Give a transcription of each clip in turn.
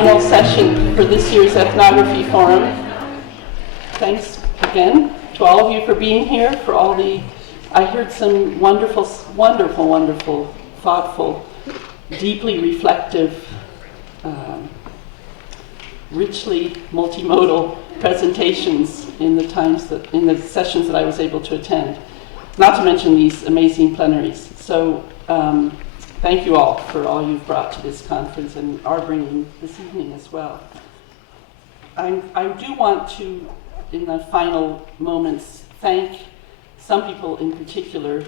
final session for this year's Ethnography Forum. Thanks again to all of you for being here, for all the, I heard some wonderful, thoughtful, deeply reflective, richly multimodal presentations in the sessions that I was able to attend. Not to mention these amazing plenaries. So thank you all for all you've brought to this conference and are bringing this evening as well. I do want to, in the final moments, thank some people in particular.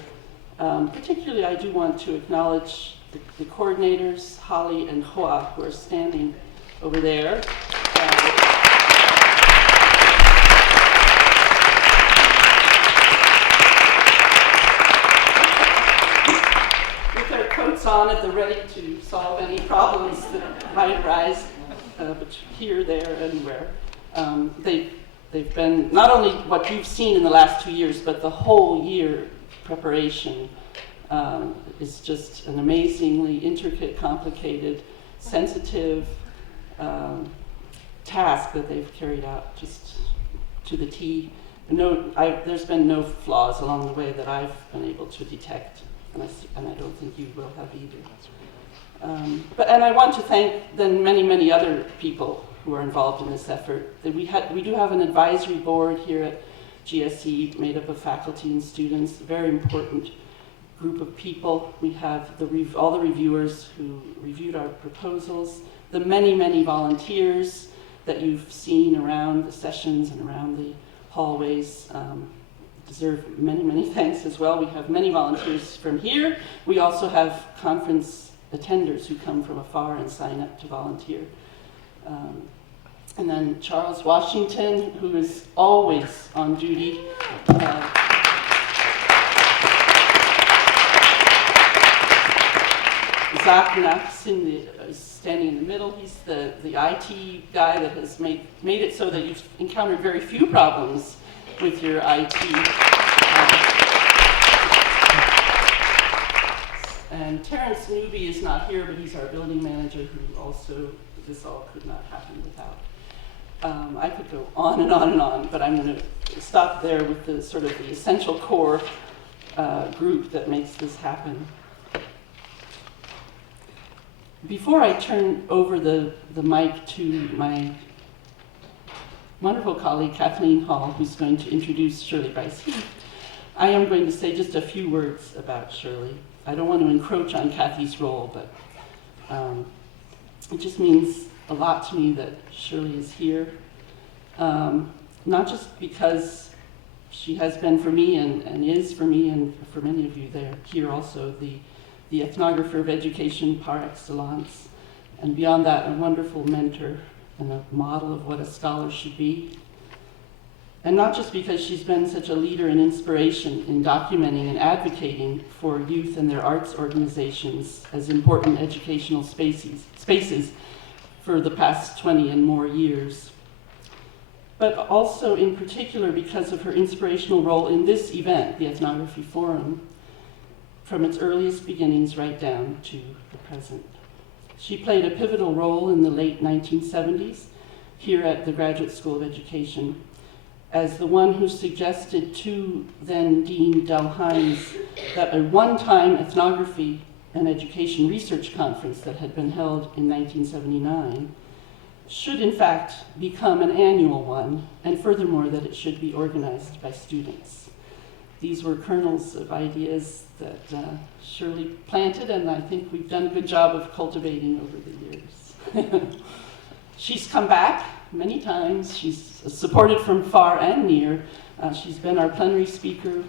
Particularly, I do want to acknowledge the coordinators, Holly and Hoa, who are standing over there. With their coats on at the ready to solve any problems that might arise, here, there, anywhere. They've been not only what you've seen in the last 2 years, but the whole year preparation is just an amazingly intricate, complicated, sensitive task that they've carried out just to the T. There's been no flaws along the way that I've been able to detect, and I don't think you will have either. And I want to thank then many other people who are involved in this effort. We do have an advisory board here at GSE made up of faculty and students, a very important group of people. We have all the reviewers who reviewed our proposals, the many volunteers that you've seen around the sessions and around the hallways deserve many thanks as well. We have many volunteers from here. We also have conference attenders who come from afar and sign up to volunteer. And then Charles Washington, who is always on duty. Zach Knox is standing in the middle. He's the IT guy that has made it so that you've encountered very few problems with your IT. And Terrence Newby is not here, but he's our building manager, who also, this all could not happen without. I could go on and on, but I'm going to stop there with the sort of the essential core group that makes this happen. Before I turn over the mic to my wonderful colleague Kathleen Hall, who's going to introduce Shirley Brice Heath, I am going to say just a few words about Shirley. I don't want to encroach on Kathy's role, but it just means a lot to me that Shirley is here, not just because she has been for me and is for me and for many of you there here also, the ethnographer of education par excellence, and beyond that, a wonderful mentor and a model of what a scholar should be. And not just because she's been such a leader and inspiration in documenting and advocating for youth and their arts organizations as important educational spaces for the past 20 and more years, but also in particular because of her inspirational role in this event, the Ethnography Forum, from its earliest beginnings right down to the present. She played a pivotal role in the late 1970s here at the Graduate School of Education as the one who suggested to then Dean Del Hines that a one-time ethnography and education research conference that had been held in 1979 should in fact become an annual one, and furthermore that it should be organized by students. These were kernels of ideas that Shirley planted, and I think we've done a good job of cultivating over the years. She's come back many times. She's supported from far and near. She's been our plenary speaker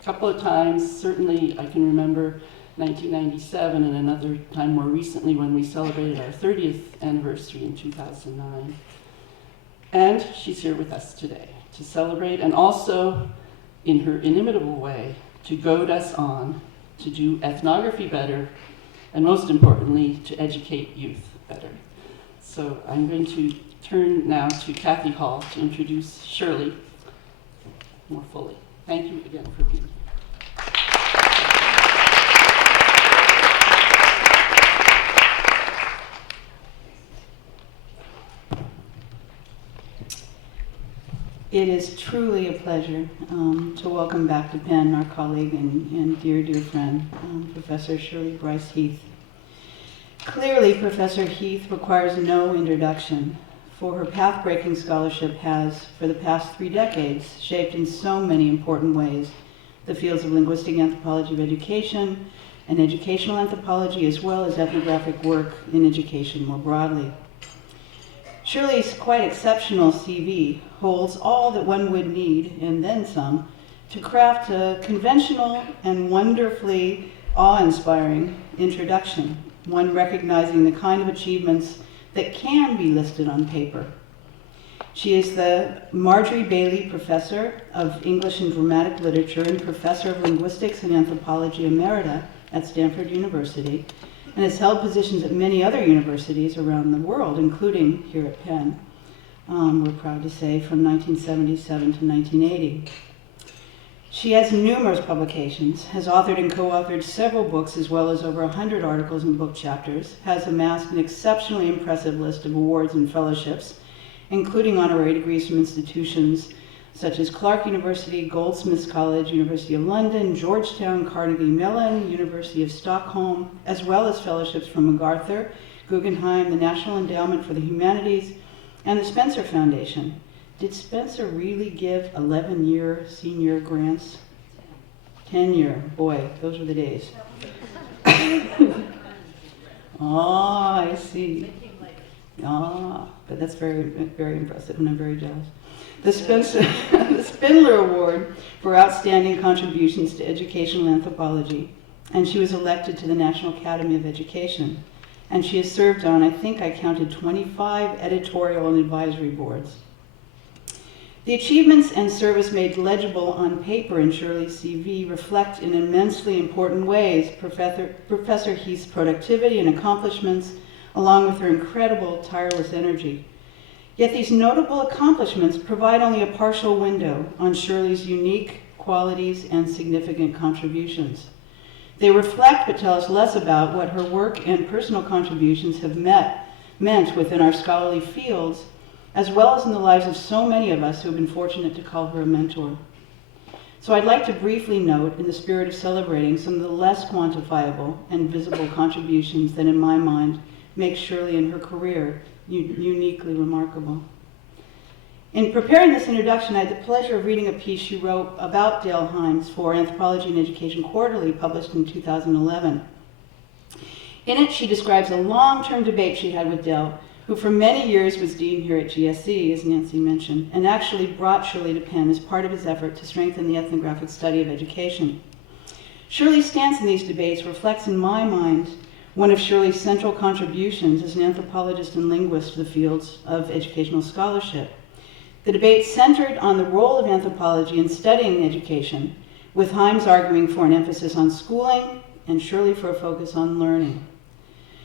a couple of times. Certainly, I can remember 1997 and another time more recently when we celebrated our 30th anniversary in 2009. And she's here with us today to celebrate and also, in her inimitable way, to goad us on to do ethnography better, and most importantly, to educate youth better. So I'm going to turn now to Kathy Hall to introduce Shirley more fully. Thank you again for being here. It is truly a pleasure to welcome back to Penn our colleague and dear, dear friend, Professor Shirley Brice Heath. Clearly, Professor Heath requires no introduction, for her path-breaking scholarship has, for the past 3 decades, shaped in so many important ways the fields of linguistic anthropology of education and educational anthropology, as well as ethnographic work in education more broadly. Shirley's quite exceptional CV holds all that one would need, and then some, to craft a conventional and wonderfully awe-inspiring introduction, one recognizing the kind of achievements that can be listed on paper. She is the Marjorie Bailey Professor of English and Dramatic Literature and Professor of Linguistics and Anthropology Emerita at Stanford University, and has held positions at many other universities around the world, including here at Penn, we're proud to say, from 1977 to 1980. She has numerous publications, has authored and co-authored several books, as well as over 100 articles and book chapters, has amassed an exceptionally impressive list of awards and fellowships, including honorary degrees from institutions such as Clark University, Goldsmiths College, University of London, Georgetown, Carnegie Mellon, University of Stockholm, as well as fellowships from MacArthur, Guggenheim, the National Endowment for the Humanities, and the Spencer Foundation. Did Spencer really give 11-year senior grants? 10-year, boy, those were the days. Oh, I see. But that's very, very impressive, and I'm very jealous. The Spindler Award for Outstanding Contributions to Educational Anthropology, and she was elected to the National Academy of Education. And she has served on, I think I counted 25 editorial and advisory boards. The achievements and service made legible on paper in Shirley's CV reflect in immensely important ways Professor Heath's productivity and accomplishments, along with her incredible, tireless energy. Yet these notable accomplishments provide only a partial window on Shirley's unique qualities and significant contributions. They reflect but tell us less about what her work and personal contributions have meant within our scholarly fields, as well as in the lives of so many of us who have been fortunate to call her a mentor. So I'd like to briefly note, in the spirit of celebrating, some of the less quantifiable and visible contributions that, in my mind, make Shirley and her career uniquely remarkable. In preparing this introduction, I had the pleasure of reading a piece she wrote about Dale Hymes for Anthropology and Education Quarterly, published in 2011. In it, she describes a long-term debate she had with Dale, who for many years was dean here at GSE, as Nancy mentioned, and actually brought Shirley to Penn as part of his effort to strengthen the ethnographic study of education. Shirley's stance in these debates reflects, in my mind, one of Shirley's central contributions as an anthropologist and linguist to the fields of educational scholarship. The debate centered on the role of anthropology in studying education, with Hymes arguing for an emphasis on schooling and Shirley for a focus on learning.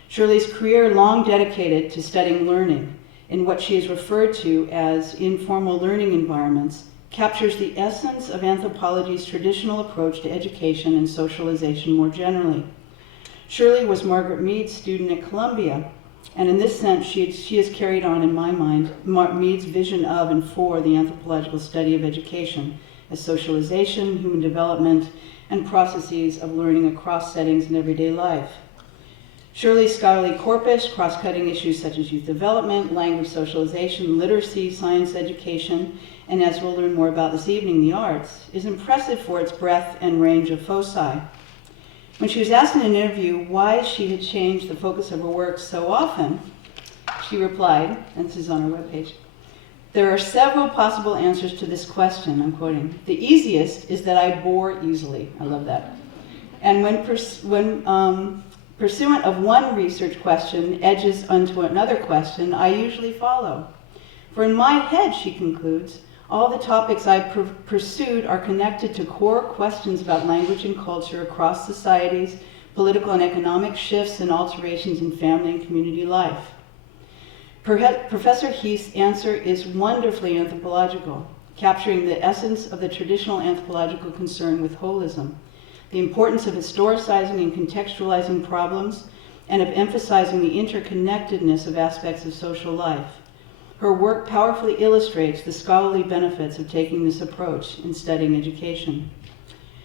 Shirley's career, long dedicated to studying learning in what she has referred to as informal learning environments, captures the essence of anthropology's traditional approach to education and socialization more generally. Shirley was Margaret Mead's student at Columbia, and in this sense, she has carried on, in my mind, Mead's vision of and for the anthropological study of education as socialization, human development, and processes of learning across settings in everyday life. Shirley's scholarly corpus, cross-cutting issues such as youth development, language socialization, literacy, science education, and as we'll learn more about this evening, the arts, is impressive for its breadth and range of foci. When she was asked in an interview why she had changed the focus of her work so often, she replied, and this is on her webpage, "There are several possible answers to this question," I'm quoting. "The easiest is that I bore easily." I love that. "And when pursuant of one research question edges onto another question, I usually follow. For in my head," she concludes, "all the topics I've pursued are connected to core questions about language and culture across societies, political and economic shifts and alterations in family and community life." Professor Heath's answer is wonderfully anthropological, capturing the essence of the traditional anthropological concern with holism, the importance of historicizing and contextualizing problems, and of emphasizing the interconnectedness of aspects of social life. Her work powerfully illustrates the scholarly benefits of taking this approach in studying education.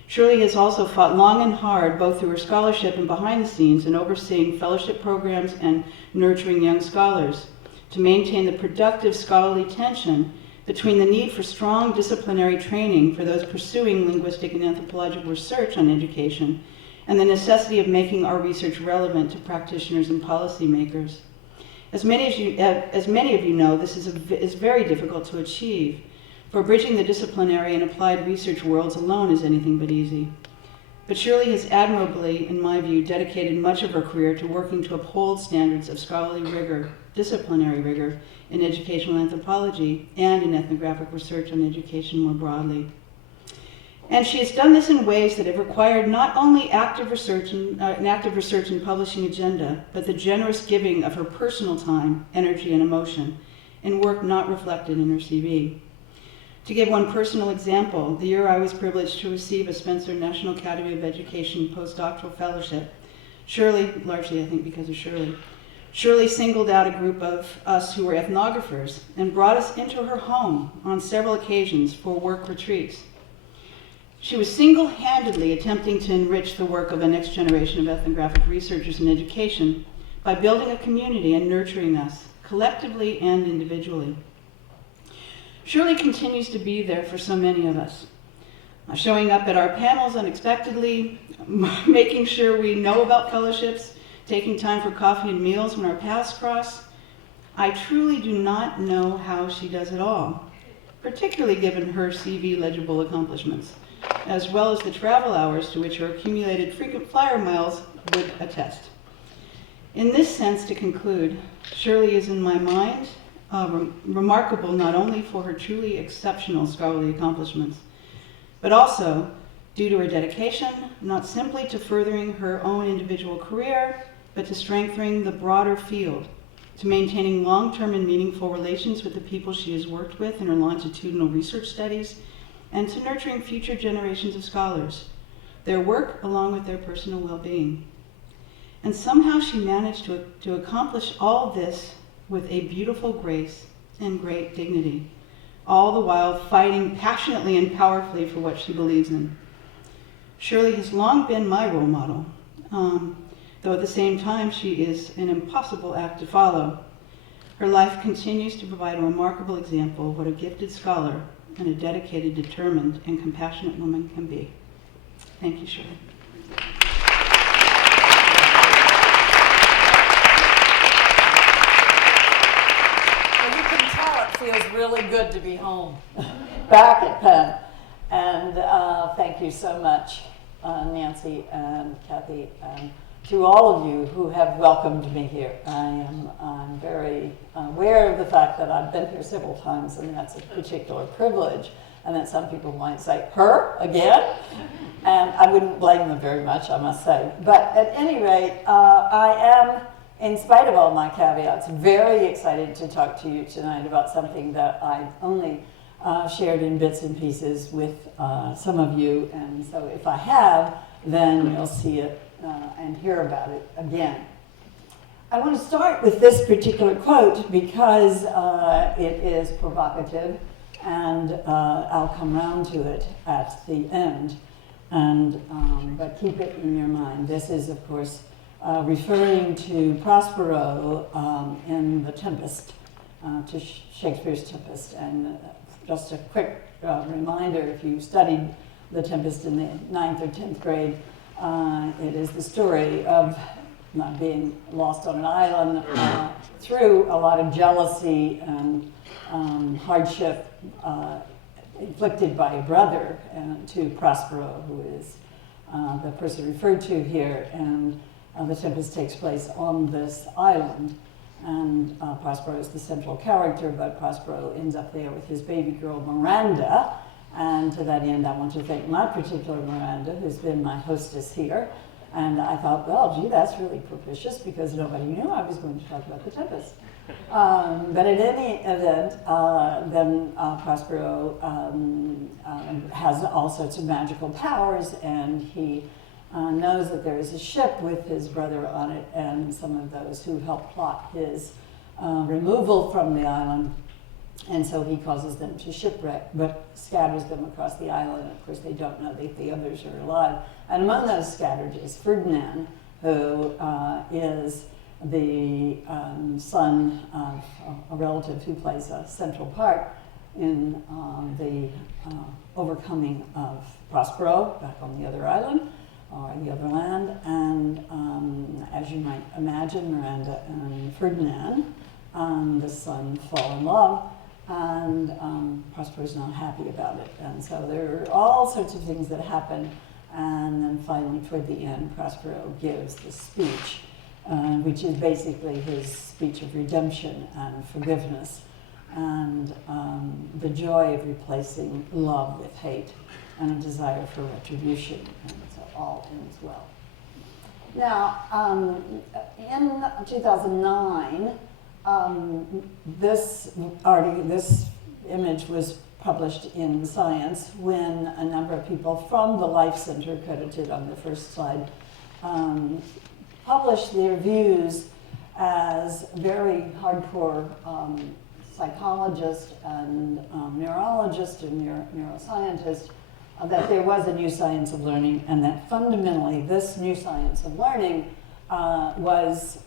Shirley has also fought long and hard, both through her scholarship and behind the scenes, in overseeing fellowship programs and nurturing young scholars, to maintain the productive scholarly tension between the need for strong disciplinary training for those pursuing linguistic and anthropological research on education, and the necessity of making our research relevant to practitioners and policymakers. As many of you know, this is very difficult to achieve, for bridging the disciplinary and applied research worlds alone is anything but easy. But Shirley has admirably, in my view, dedicated much of her career to working to uphold standards of scholarly rigor, disciplinary rigor, in educational anthropology and in ethnographic research on education more broadly. And she has done this in ways that have required not only an active research and publishing agenda, but the generous giving of her personal time, energy, and emotion, in work not reflected in her CV. To give one personal example, the year I was privileged to receive a Spencer National Academy of Education postdoctoral fellowship, Shirley, largely I think because of Shirley singled out a group of us who were ethnographers and brought us into her home on several occasions for work retreats. She was single-handedly attempting to enrich the work of a next generation of ethnographic researchers in education by building a community and nurturing us, collectively and individually. Shirley continues to be there for so many of us, showing up at our panels unexpectedly, making sure we know about fellowships, taking time for coffee and meals when our paths cross. I truly do not know how she does it all, particularly given her CV legible accomplishments, as well as the travel hours to which her accumulated frequent flyer miles would attest. In this sense, to conclude, Shirley is in my mind remarkable not only for her truly exceptional scholarly accomplishments, but also due to her dedication, not simply to furthering her own individual career, but to strengthening the broader field, to maintaining long-term and meaningful relations with the people she has worked with in her longitudinal research studies, and to nurturing future generations of scholars, their work along with their personal well-being. And somehow she managed to accomplish all this with a beautiful grace and great dignity, all the while fighting passionately and powerfully for what she believes in. Shirley has long been my role model, though at the same time she is an impossible act to follow. Her life continues to provide a remarkable example of what a gifted scholar and a dedicated, determined, and compassionate woman can be. Thank you, Shirley. Well, you can tell it feels really good to be home, back at Penn. And thank you so much, Nancy and Kathy, and to all of you who have welcomed me here. I'm very aware of the fact that I've been here several times, and that's a particular privilege, and that some people might say, her again? And I wouldn't blame them very much, I must say. But at any rate, I am, in spite of all my caveats, very excited to talk to you tonight about something that I only shared in bits and pieces with some of you, and so if I have, then you'll see it and hear about it again. I want to start with this particular quote because it is provocative, and I'll come round to it at the end. But keep it in your mind. This is, of course, referring to Prospero in the Tempest, to Shakespeare's Tempest. And just a quick reminder, if you studied the Tempest in the 9th or 10th grade, it is the story of being lost on an island through a lot of jealousy and hardship inflicted by a brother to Prospero, who is the person referred to here. And the Tempest takes place on this island. And Prospero is the central character, but Prospero ends up there with his baby girl, Miranda. And to that end, I want to thank my particular Miranda, who's been my hostess here. And I thought, well, gee, that's really propitious because nobody knew I was going to talk about the Tempest. But at any event, then Prospero has all sorts of magical powers, and he knows that there is a ship with his brother on it and some of those who help plot his removal from the island, and so he causes them to shipwreck, but scatters them across the island. Of course, they don't know that the others are alive. And among those scattered is Ferdinand, who is the son of a relative who plays a central part in the overcoming of Prospero back on the other island, or the other land. And as you might imagine, Miranda and Ferdinand, the son, fall in love, and Prospero's not happy about it. And so there are all sorts of things that happen. And then finally, toward the end, Prospero gives the speech, which is basically his speech of redemption and forgiveness, and the joy of replacing love with hate and a desire for retribution. And so all ends well. Now, in 2009, this image was published in Science when a number of people from the Life Center, credited on the first slide, published their views as very hardcore psychologists and neurologists and neuroscientists, that there was a new science of learning, and that fundamentally this new science of learning was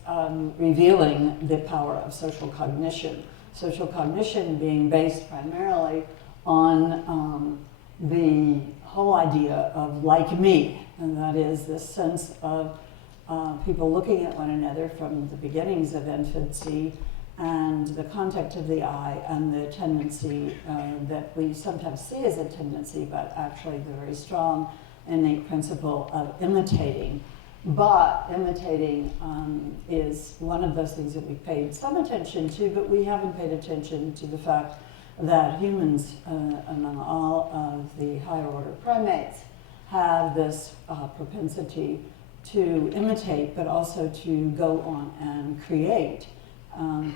revealing the power of social cognition. Social cognition being based primarily on the whole idea of like me, and that is this sense of people looking at one another from the beginnings of infancy and the contact of the eye and the tendency that we sometimes see as a tendency, but actually the very strong innate principle of imitating. But imitating is one of those things that we've paid some attention to, but we haven't paid attention to the fact that humans, among all of the higher order primates, have this propensity to imitate, but also to go on and create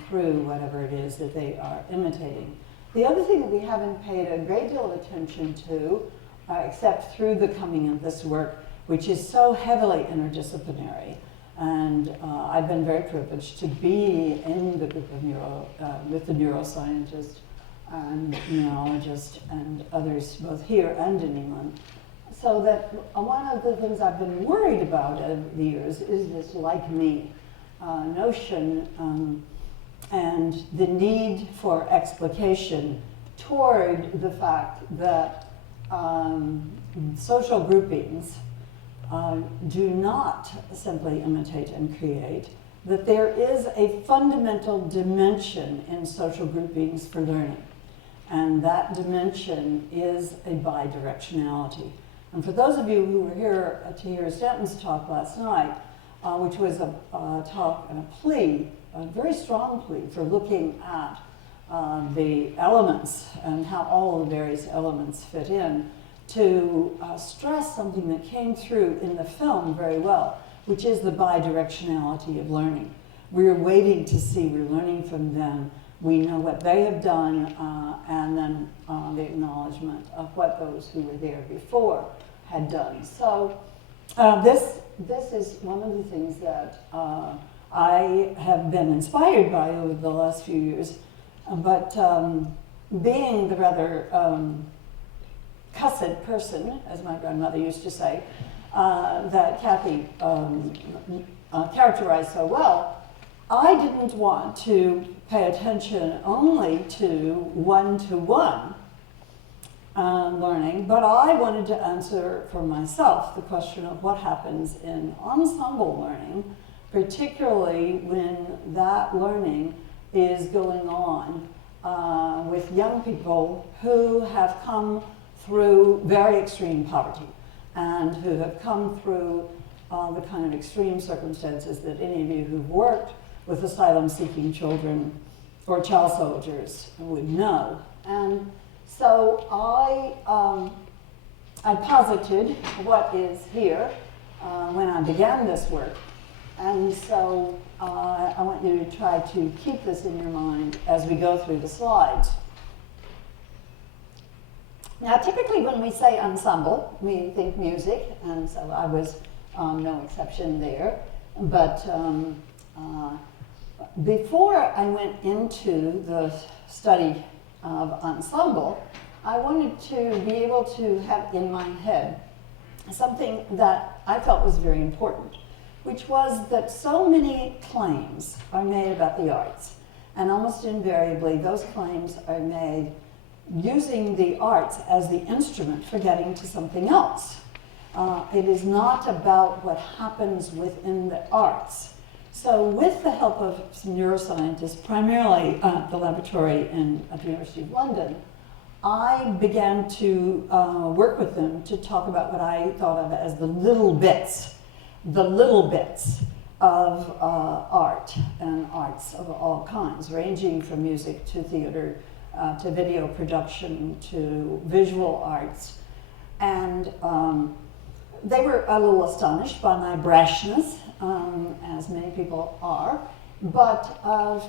through whatever it is that they are imitating. The other thing that we haven't paid a great deal of attention to, except through the coming of this work, which is so heavily interdisciplinary, and I've been very privileged to be in the group of with the neuroscientists and neurologists and others both here and in England. So that one of the things I've been worried about over the years is this like me notion and the need for explication toward the fact that social groupings do not simply imitate and create, that there is a fundamental dimension in social groupings for learning. And that dimension is a bidirectionality. And for those of you who were here to hear Stanton's talk last night, which was a talk and a plea, a very strong plea for looking at the elements and how all the various elements fit in, to stress something that came through in the film very well, which is the bidirectionality of learning. We're waiting to see, we're learning from them, we know what they have done, and then the acknowledgement of what those who were there before had done. So this is one of the things that I have been inspired by over the last few years, but being the rather cussed person, as my grandmother used to say, that Kathy characterized so well, I didn't want to pay attention only to one-to-one learning, but I wanted to answer for myself the question of what happens in ensemble learning, particularly when that learning is going on with young people who have come through very extreme poverty and who have come through the kind of extreme circumstances that any of you who've worked with asylum-seeking children or child soldiers would know. And so I posited what is here when I began this work. And so I want you to try to keep this in your mind as we go through the slides. Now, typically when we say ensemble, we think music, and so I was no exception there. But before I went into the study of ensemble, I wanted to be able to have in my head something that I felt was very important, which was that so many claims are made about the arts, and almost invariably those claims are made using the arts as the instrument for getting to something else. It is not about what happens within the arts. So with the help of some neuroscientists, primarily at the laboratory at the University of London, I began to work with them to talk about what I thought of as the little bits of art and arts of all kinds, ranging from music to theater, to video production, to visual arts. And they were a little astonished by my brashness, as many people are. But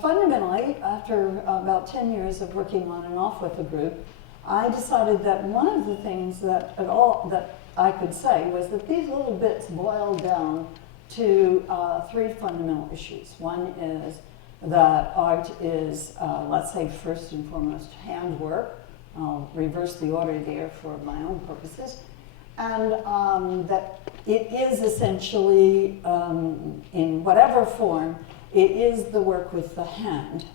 fundamentally, after about 10 years of working on and off with the group, I decided that one of the things that I could say was that these little bits boiled down to three fundamental issues. One is that art is, let's say, first and foremost, handwork. I'll reverse the order there for my own purposes. And that it is essentially, in whatever form, it is the work with the hand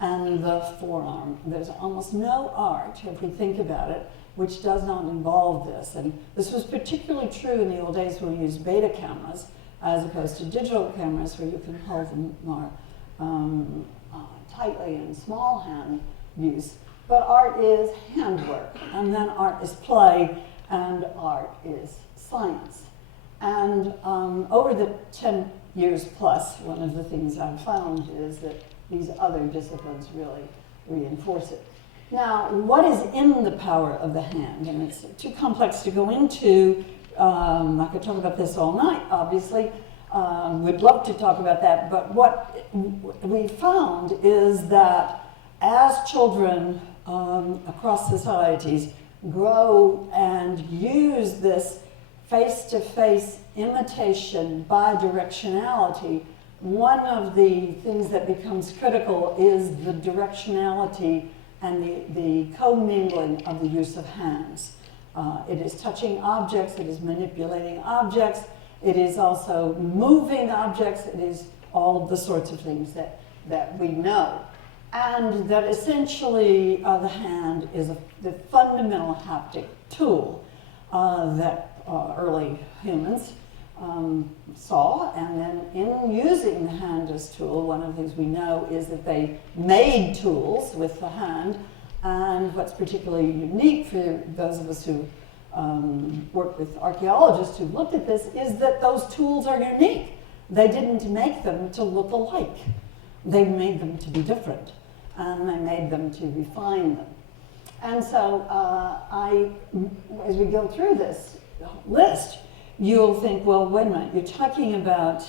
and the forearm. There's almost no art, if we think about it, which does not involve this. And this was particularly true in the old days when we used beta cameras, as opposed to digital cameras where you can hold them more tightly in small hand use. But art is handwork, and then art is play, and art is science. And over the 10 years plus, one of the things I've found is that these other disciplines really reinforce it. Now, what is in the power of the hand? And it's too complex to go into. I could talk about this all night, obviously. We'd love to talk about that, but what we found is that as children across societies grow and use this face-to-face imitation bidirectionality, one of the things that becomes critical is the directionality and the commingling of the use of hands. It is touching objects, it is manipulating objects, it is also moving objects, it is all of the sorts of things that we know. And that essentially the hand is the fundamental haptic tool that early humans saw, and then in using the hand as tool, one of the things we know is that they made tools with the hand, and what's particularly unique for those of us who work with archaeologists who looked at this is that those tools are unique. They didn't make them to look alike. They made them to be different, and they made them to refine them. And so as we go through this list, you'll think, well, wait a minute, you're talking about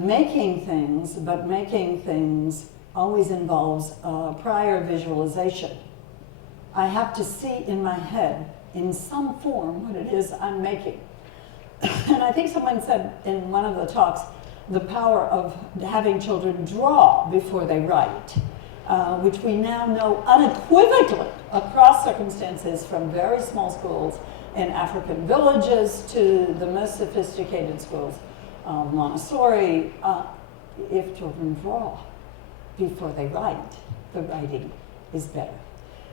making things, but making things always involves prior visualization. I have to see in my head, in some form, what it is I'm making. And I think someone said in one of the talks, the power of having children draw before they write, which we now know unequivocally across circumstances from very small schools in African villages to the most sophisticated schools, Montessori. If children draw before they write, the writing is better.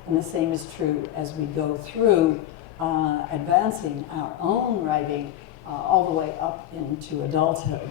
And the same is true as we go through advancing our own writing all the way up into adulthood.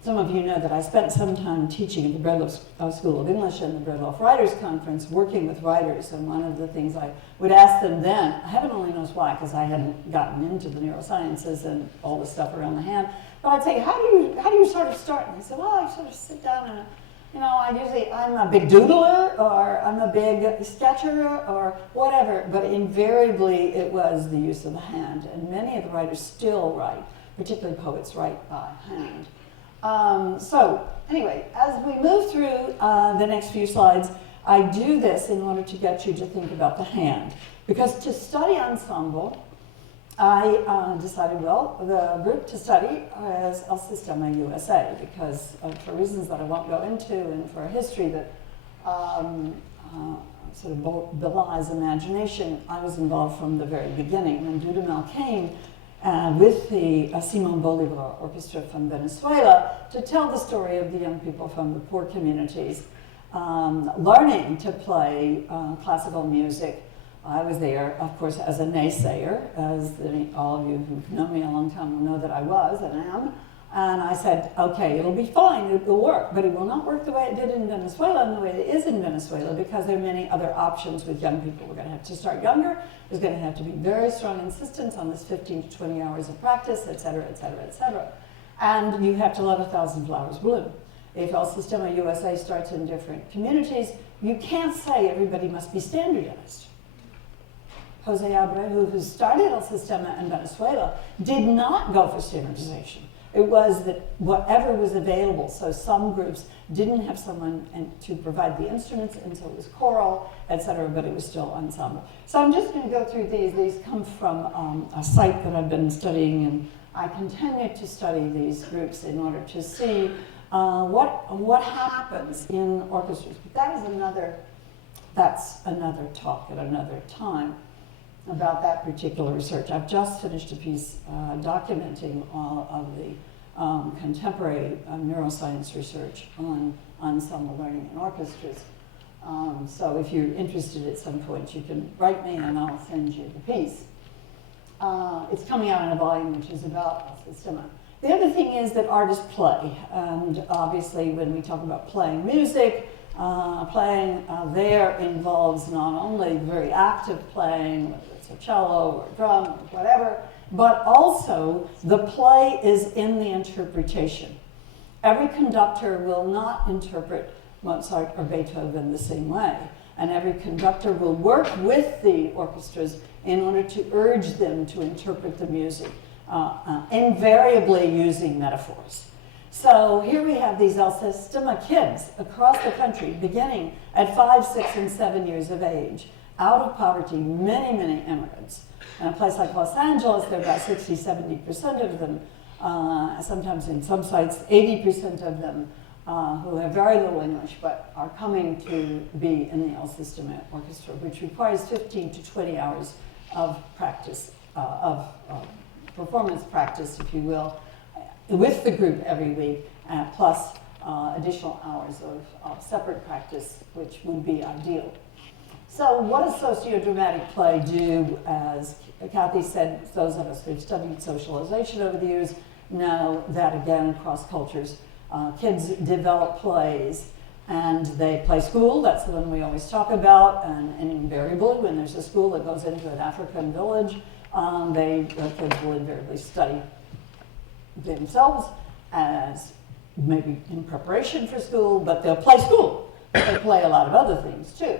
Some of you know that I spent some time teaching at the Breadloaf School of English and the Breadloaf Writers Conference, working with writers, and one of the things I would ask them then, heaven only knows why, because I hadn't gotten into the neurosciences and all the stuff around the hand, but I'd say, how do you sort of start? And they said, well, I sort of sit down and, I'm a big doodler, or I'm a big sketcher, or whatever, but invariably it was the use of the hand, and many of the writers still write, particularly poets write by hand. So anyway, as we move through the next few slides, I do this in order to get you to think about the hand. Because to study ensemble, I decided, well, the group to study is El Sistema USA, because for reasons that I won't go into and for a history that sort of belies imagination, I was involved from the very beginning. When Dudamel came with the Simon Bolivar Orchestra from Venezuela to tell the story of the young people from the poor communities learning to play classical music. I was there, of course, as a naysayer, as all of you who've known me a long time will know that I was and am. And I said, okay, it'll be fine, it will work, but it will not work the way it did in Venezuela and the way it is in Venezuela, because there are many other options with young people. We're going to have to start younger. There's going to have to be very strong insistence on this 15 to 20 hours of practice, et cetera, et cetera, et cetera. And you have to let 1,000 flowers bloom. If El Sistema USA starts in different communities, you can't say everybody must be standardized. Jose Abreu, who started El Sistema in Venezuela, did not go for standardization. It was that whatever was available, so some groups didn't have someone to provide the instruments, and so it was choral, etc., but it was still ensemble. So I'm just going to go through these. These come from a site that I've been studying, and I continue to study these groups in order to see what happens in orchestras. But that's another talk at another time about that particular research. I've just finished a piece documenting all of the contemporary neuroscience research on ensemble learning in orchestras. So if you're interested at some point, you can write me and I'll send you the piece. It's coming out in a volume which is about El Sistema. The other thing is that artists play, and obviously when we talk about playing music, playing there involves not only very active playing, whether it's a cello or drum or whatever, but also the play is in the interpretation. Every conductor will not interpret Mozart or Beethoven the same way, and every conductor will work with the orchestras in order to urge them to interpret the music, invariably using metaphors. So here we have these El Sistema kids across the country, beginning at 5, 6, and 7 years of age, out of poverty, many, many immigrants. In a place like Los Angeles, there are about 60, 70% of them, sometimes in some sites, 80% of them who have very little English, but are coming to be in the El Sistema Orchestra, which requires 15 to 20 hours of practice, performance practice, if you will, with the group every week, plus additional hours of separate practice, which would be ideal. So what does sociodramatic play do? As Kathy said, those of us who've studied socialization over the years know that, again, across cultures, kids develop plays, and they play school. That's the one we always talk about, and invariably, when there's a school that goes into an African village, the kids will invariably study themselves as maybe in preparation for school, but they'll play school. They play a lot of other things too.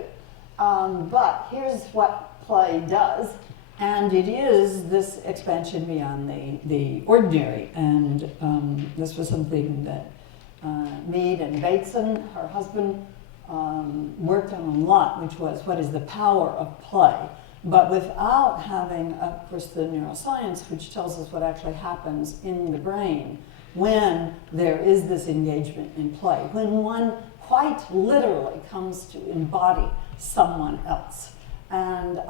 But here's what play does, and it is this expansion beyond the ordinary. And this was something that Mead and Bateson, her husband, worked on a lot, which was what is the power of play, but without having, of course, the neuroscience, which tells us what actually happens in the brain when there is this engagement in play, when one quite literally comes to embody someone else. And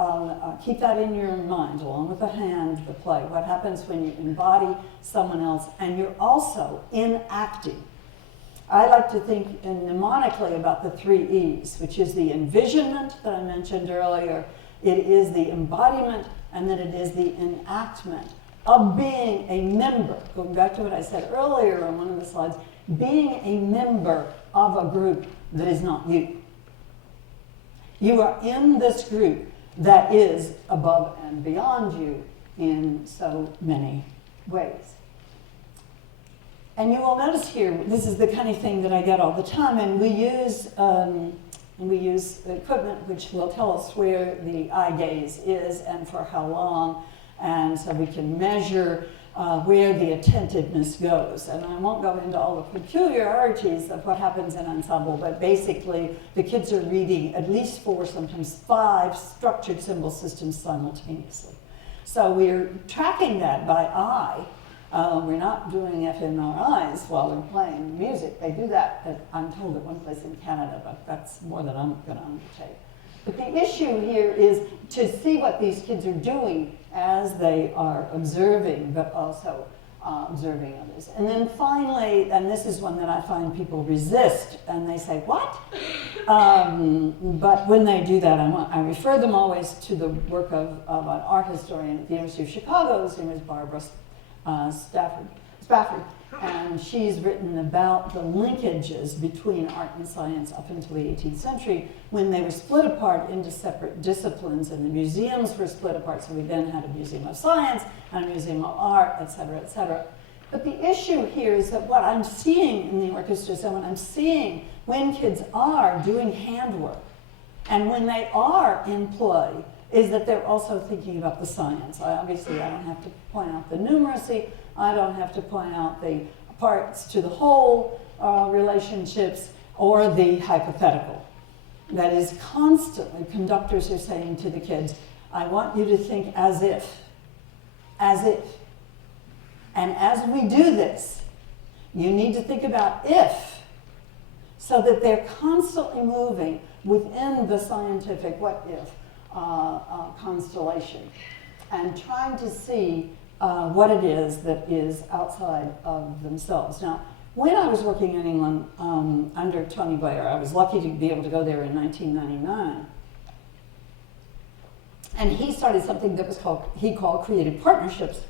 keep that in your mind, along with the hand, the play. What happens when you embody someone else and you're also enacting? I like to think mnemonically about the 3 E's, which is the envisionment that I mentioned earlier, it is the embodiment, and then it is the enactment of being a member. Going back to what I said earlier on one of the slides, being a member of a group that is not you. You are in this group that is above and beyond you in so many ways. And you will notice here, this is the kind of thing that I get all the time, and we use equipment which will tell us where the eye gaze is and for how long, and so we can measure where the attentiveness goes. And I won't go into all the peculiarities of what happens in ensemble, but basically the kids are reading at least 4, sometimes 5 structured symbol systems simultaneously. So we're tracking that by eye. We're not doing fMRIs while they're playing music. They do that, I'm told, at one place in Canada, but that's more than I'm going to undertake. But the issue here is to see what these kids are doing as they are observing, but also observing others. And then finally, and this is one that I find people resist, and they say, what? But when they do that, I refer them always to the work of an art historian at the University of Chicago. His name is Barbara Spafford, and she's written about the linkages between art and science up until the 18th century, when they were split apart into separate disciplines, and the museums were split apart, so we then had a museum of science and a museum of art, et cetera, et cetera. But the issue here is that what I'm seeing in the orchestras, and what I'm seeing when kids are doing handwork, and when they are in play, is that they're also thinking about the science. Obviously, I don't have to point out the numeracy, I don't have to point out the parts to the whole relationships, or the hypothetical. That is, constantly, conductors are saying to the kids, I want you to think as if. As if. And as we do this, you need to think about if, so that they're constantly moving within the scientific what if constellation, and trying to see what it is that is outside of themselves. Now, when I was working in England under Tony Blair, I was lucky to be able to go there in 1999. And he started something that was he called creative partnerships.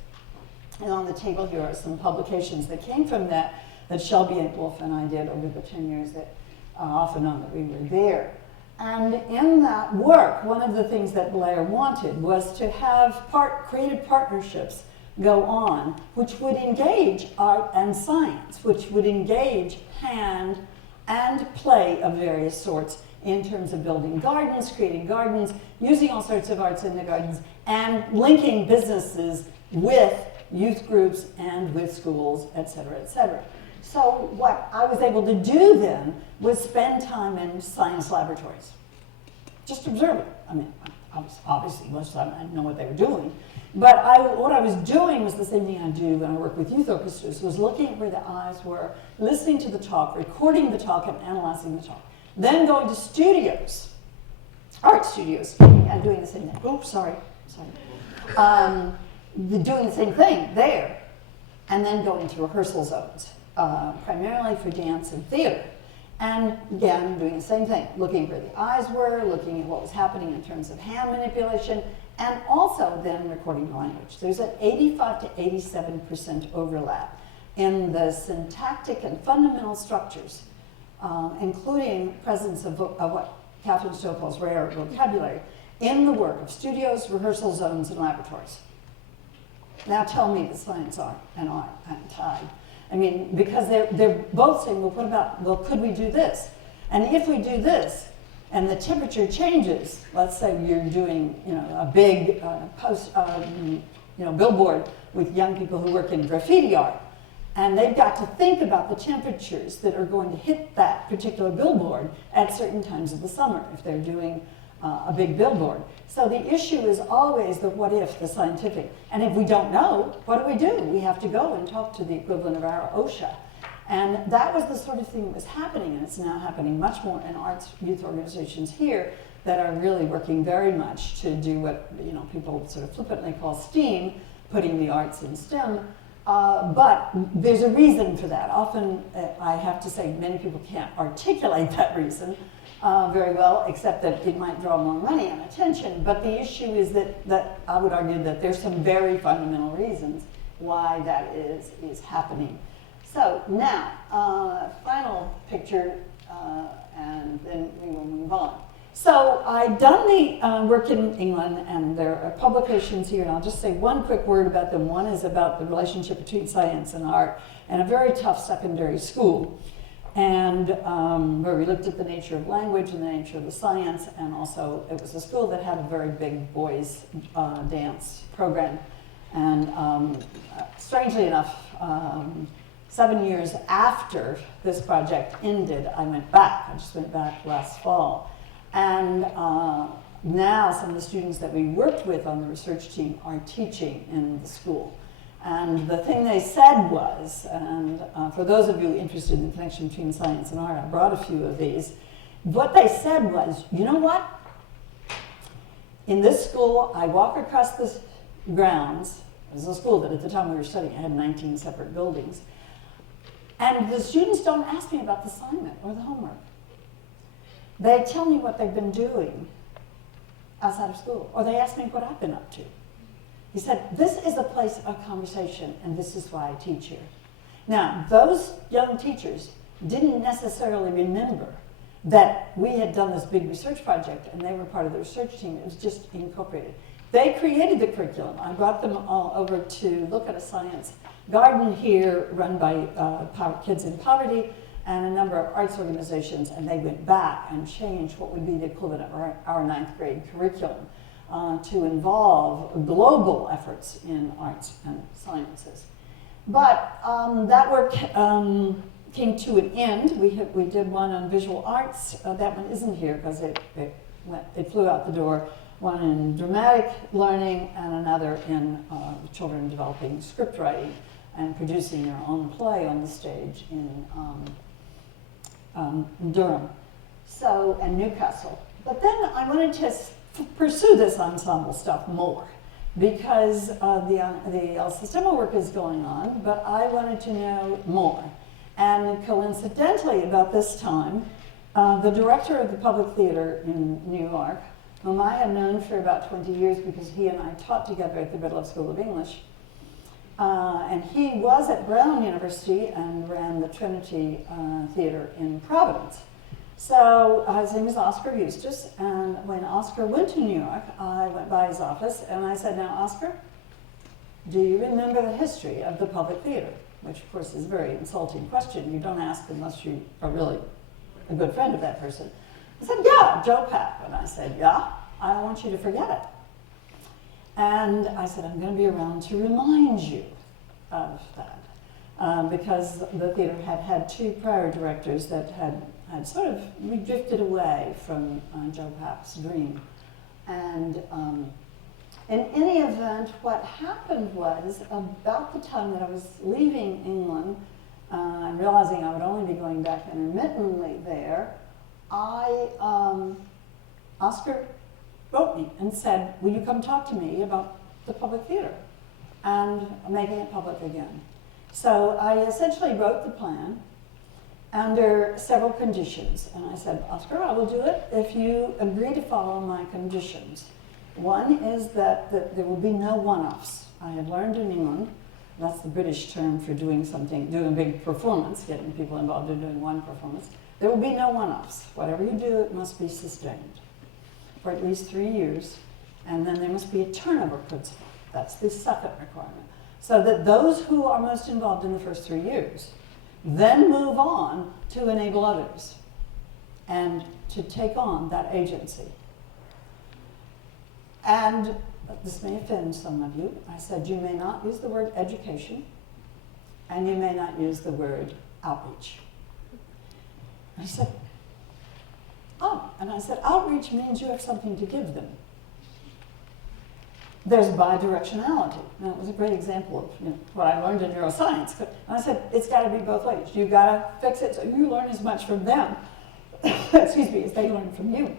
And on the table here are some publications that came from that Shelby and Wolf and I did over the 10 years that off and on that we were there. And in that work, one of the things that Blair wanted was to have creative partnerships go on, which would engage art and science, which would engage hand and play of various sorts in terms of building gardens, creating gardens, using all sorts of arts in the gardens, and linking businesses with youth groups and with schools, et cetera, et cetera. So what I was able to do then was spend time in science laboratories, just observing. I mean, obviously most of the time I didn't know what they were doing, but what I was doing was the same thing I do when I work with youth orchestras, was looking at where the eyes were, listening to the talk, recording the talk, and analyzing the talk. Then going to studios, art studios, and doing the same thing. Oh, sorry. Doing the same thing there, and then going to rehearsal zones, primarily for dance and theater. And again, doing the same thing, looking where the eyes were, looking at what was happening in terms of hand manipulation, and also then recording the language. There's an 85 to 87% overlap in the syntactic and fundamental structures, including presence of what Catherine Stowe calls rare vocabulary, in the work of studios, rehearsal zones, and laboratories. Now tell me the science and art aren't tied. I mean, because they're both saying, well, what about, well, could we do this? And if we do this, and the temperature changes, let's say you're doing, a big billboard with young people who work in graffiti art, and they've got to think about the temperatures that are going to hit that particular billboard at certain times of the summer if they're doing a big billboard. So the issue is always the what if, the scientific. And if we don't know, what do? We have to go and talk to the equivalent of our OSHA. And that was the sort of thing that was happening, and it's now happening much more in arts youth organizations here that are really working very much to do what people sort of flippantly call STEAM, putting the arts in STEM. But there's a reason for that. Often, I have to say, many people can't articulate that reason very well, except that it might draw more money and attention. But the issue is that I would argue that there's some very fundamental reasons why that is happening. So now, final picture, and then we will move on. So I've done the work in England, and there are publications here, and I'll just say one quick word about them. One is about the relationship between science and art, and a very tough secondary school, and where we looked at the nature of language and the nature of the science, and also it was a school that had a very big boys' dance program. And strangely enough, 7 years after this project ended, I went back. I just went back last fall. And now some of the students that we worked with on the research team are teaching in the school. And the thing they said was, and for those of you interested in the connection between science and art, I brought a few of these. What they said was, you know what? In this school, I walk across the grounds. It was a school that at the time we were studying, it had 19 separate buildings. And the students don't ask me about the assignment or the homework. They tell me what they've been doing outside of school, or they ask me what I've been up to. He said, this is a place of conversation, and this is why I teach here. Now, those young teachers didn't necessarily remember that we had done this big research project, and they were part of the research team. It was just incorporated. They created the curriculum. I brought them all over to look at a science garden here run by kids in poverty and a number of arts organizations, and they went back and changed what would be the equivalent of our ninth grade curriculum to involve global efforts in arts and sciences. But that work came to an end. We did one on visual arts. That one isn't here because it flew out the door. One in dramatic learning and another in children developing script writing and producing their own play on the stage in Durham, and Newcastle. But then I wanted to pursue this ensemble stuff more because the El Sistema work is going on, but I wanted to know more. And coincidentally, about this time, the director of the Public Theater in New York, whom I had known for about 20 years because he and I taught together at the Biddle School of English, and he was at Brown University and ran the Trinity Theater in Providence. So his name is Oscar Eustace, and when Oscar went to New York, I went by his office and I said, now Oscar, do you remember the history of the Public Theater? Which of course is a very insulting question. You don't ask unless you are really a good friend of that person. I said, yeah, Joe Papp. And I said, yeah, I don't want you to forget it. And I said, I'm going to be around to remind you of that. Because the theater had had two prior directors that had sort of drifted away from Joe Papp's dream. And in any event, what happened was about the time that I was leaving England and realizing I would only be going back intermittently there, Oscar wrote me and said, will you come talk to me about the Public Theater and making it public again? So I essentially wrote the plan under several conditions. And I said, Oscar, I will do it if you agree to follow my conditions. One is that there will be no one-offs. I had learned in England, that's the British term for doing a big performance, getting people involved in doing one performance. There will be no one-offs. Whatever you do, it must be sustained for at least 3 years, and then there must be a turnover principle. That's the second requirement. So that those who are most involved in the first 3 years then move on to enable others and to take on that agency. And this may offend some of you. I said you may not use the word education and you may not use the word outreach. And he said, oh, and I said, outreach means you have something to give them. There's bidirectionality. Now, it was a great example of what I learned in neuroscience. And I said, it's got to be both ways. You've got to fix it so you learn as much from them, excuse me, as they learn from you.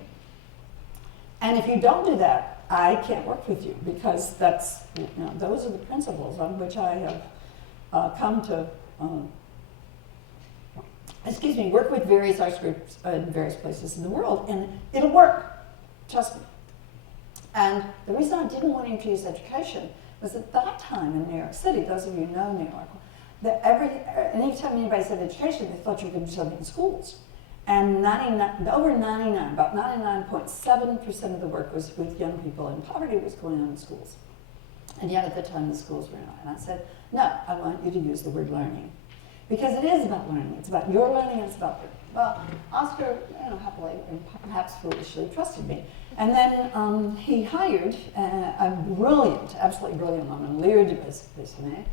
And if you don't do that, I can't work with you because those are the principles on which I have come to work with various arts groups in various places in the world, and it'll work, trust me. And the reason I didn't want to introduce education was at that time in New York City, those of you who know New York, that anytime anybody said education, they thought you were going to do something in schools. And about 99.7% of the work was with young people, and poverty was going on in schools. And yet at the time the schools were not. And I said, no, I want you to use the word learning. Because it is about learning. It's about your learning and it's about learning. Well, Oscar, happily and perhaps foolishly trusted me. And then he hired a brilliant, absolutely brilliant woman, Lear de Bessemer,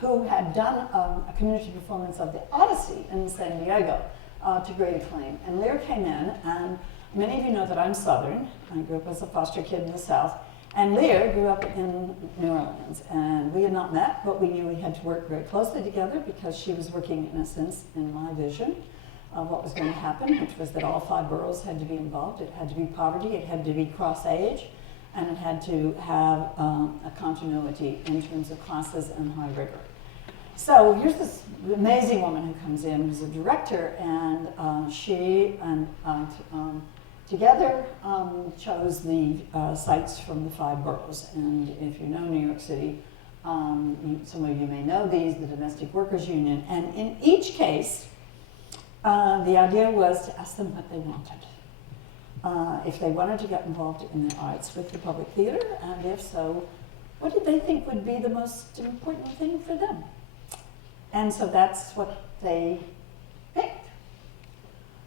who had done a community performance of the Odyssey in San Diego to great acclaim. And Lear came in and many of you know that I'm Southern. I grew up as a foster kid in the South. And Leah grew up in New Orleans. And we had not met, but we knew we had to work very closely together because she was working, in a sense, in my vision of what was going to happen, which was that all 5 boroughs had to be involved. It had to be poverty, it had to be cross-age, and it had to have a continuity in terms of classes and high rigor. So here's this amazing woman who comes in, who's a director, and she and together chose the sites from the 5 boroughs. And if you know New York City, some of you may know these, the Domestic Workers Union. And in each case, the idea was to ask them what they wanted. If they wanted to get involved in the arts with the public theater, and if so, what did they think would be the most important thing for them? And so that's what they picked.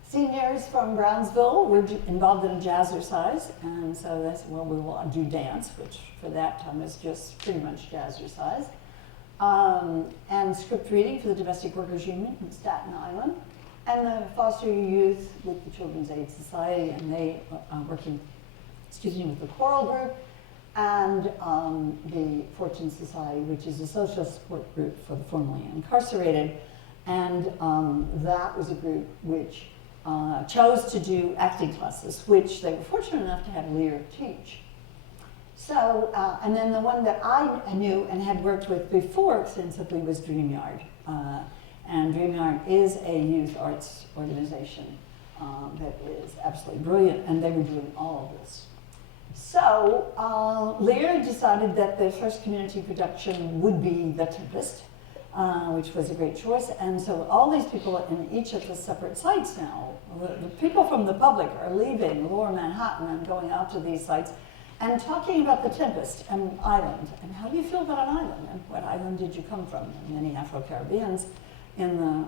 Seniors from Brownsville were involved in jazzercise, and so they said, well, we will do dance, which for that time is just pretty much jazzercise. And script reading for the Domestic Workers Union in Staten Island, and the foster youth with the Children's Aid Society, and they are working, with the choral group, and the Fortune Society, which is a social support group for the formerly incarcerated. And that was a group which chose to do acting classes, which they were fortunate enough to have Lear teach. So, and then the one that I knew and had worked with before extensively was DreamYard. And DreamYard is a youth arts organization that is absolutely brilliant, and they were doing all of this. So Lear decided that the first community production would be The Tempest, which was a great choice. And so all these people in each of the separate sites now, the people from the public are leaving Lower Manhattan and going out to these sites and talking about The Tempest and Island. And how do you feel about an island? And what island did you come from? And many Afro-Caribbeans in the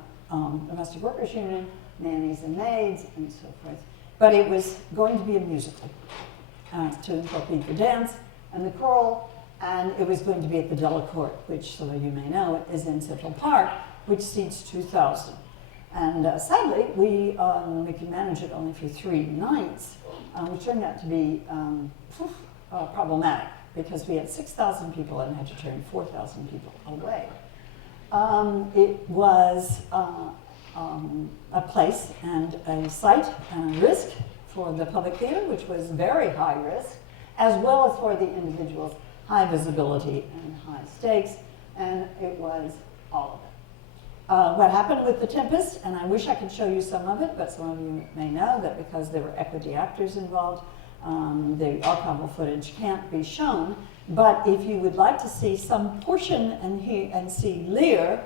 Domestic Workers Union, nannies and maids, and so forth. But it was going to be a musical to incorporate the dance and the choral, and it was going to be at the Delacorte, which some of you may know is in Central Park, which seats 2,000. And sadly, we could manage it only for 3 nights, which turned out to be problematic because we had 6,000 people and had to turn 4,000 people away. It was a place and a site and a risk for the public theater, which was very high risk, as well as for the individuals, high visibility and high stakes, and it was all of it. What happened with The Tempest, and I wish I could show you some of it, but some of you may know that because there were equity actors involved, the archival footage can't be shown. But if you would like to see some portion and see Lear,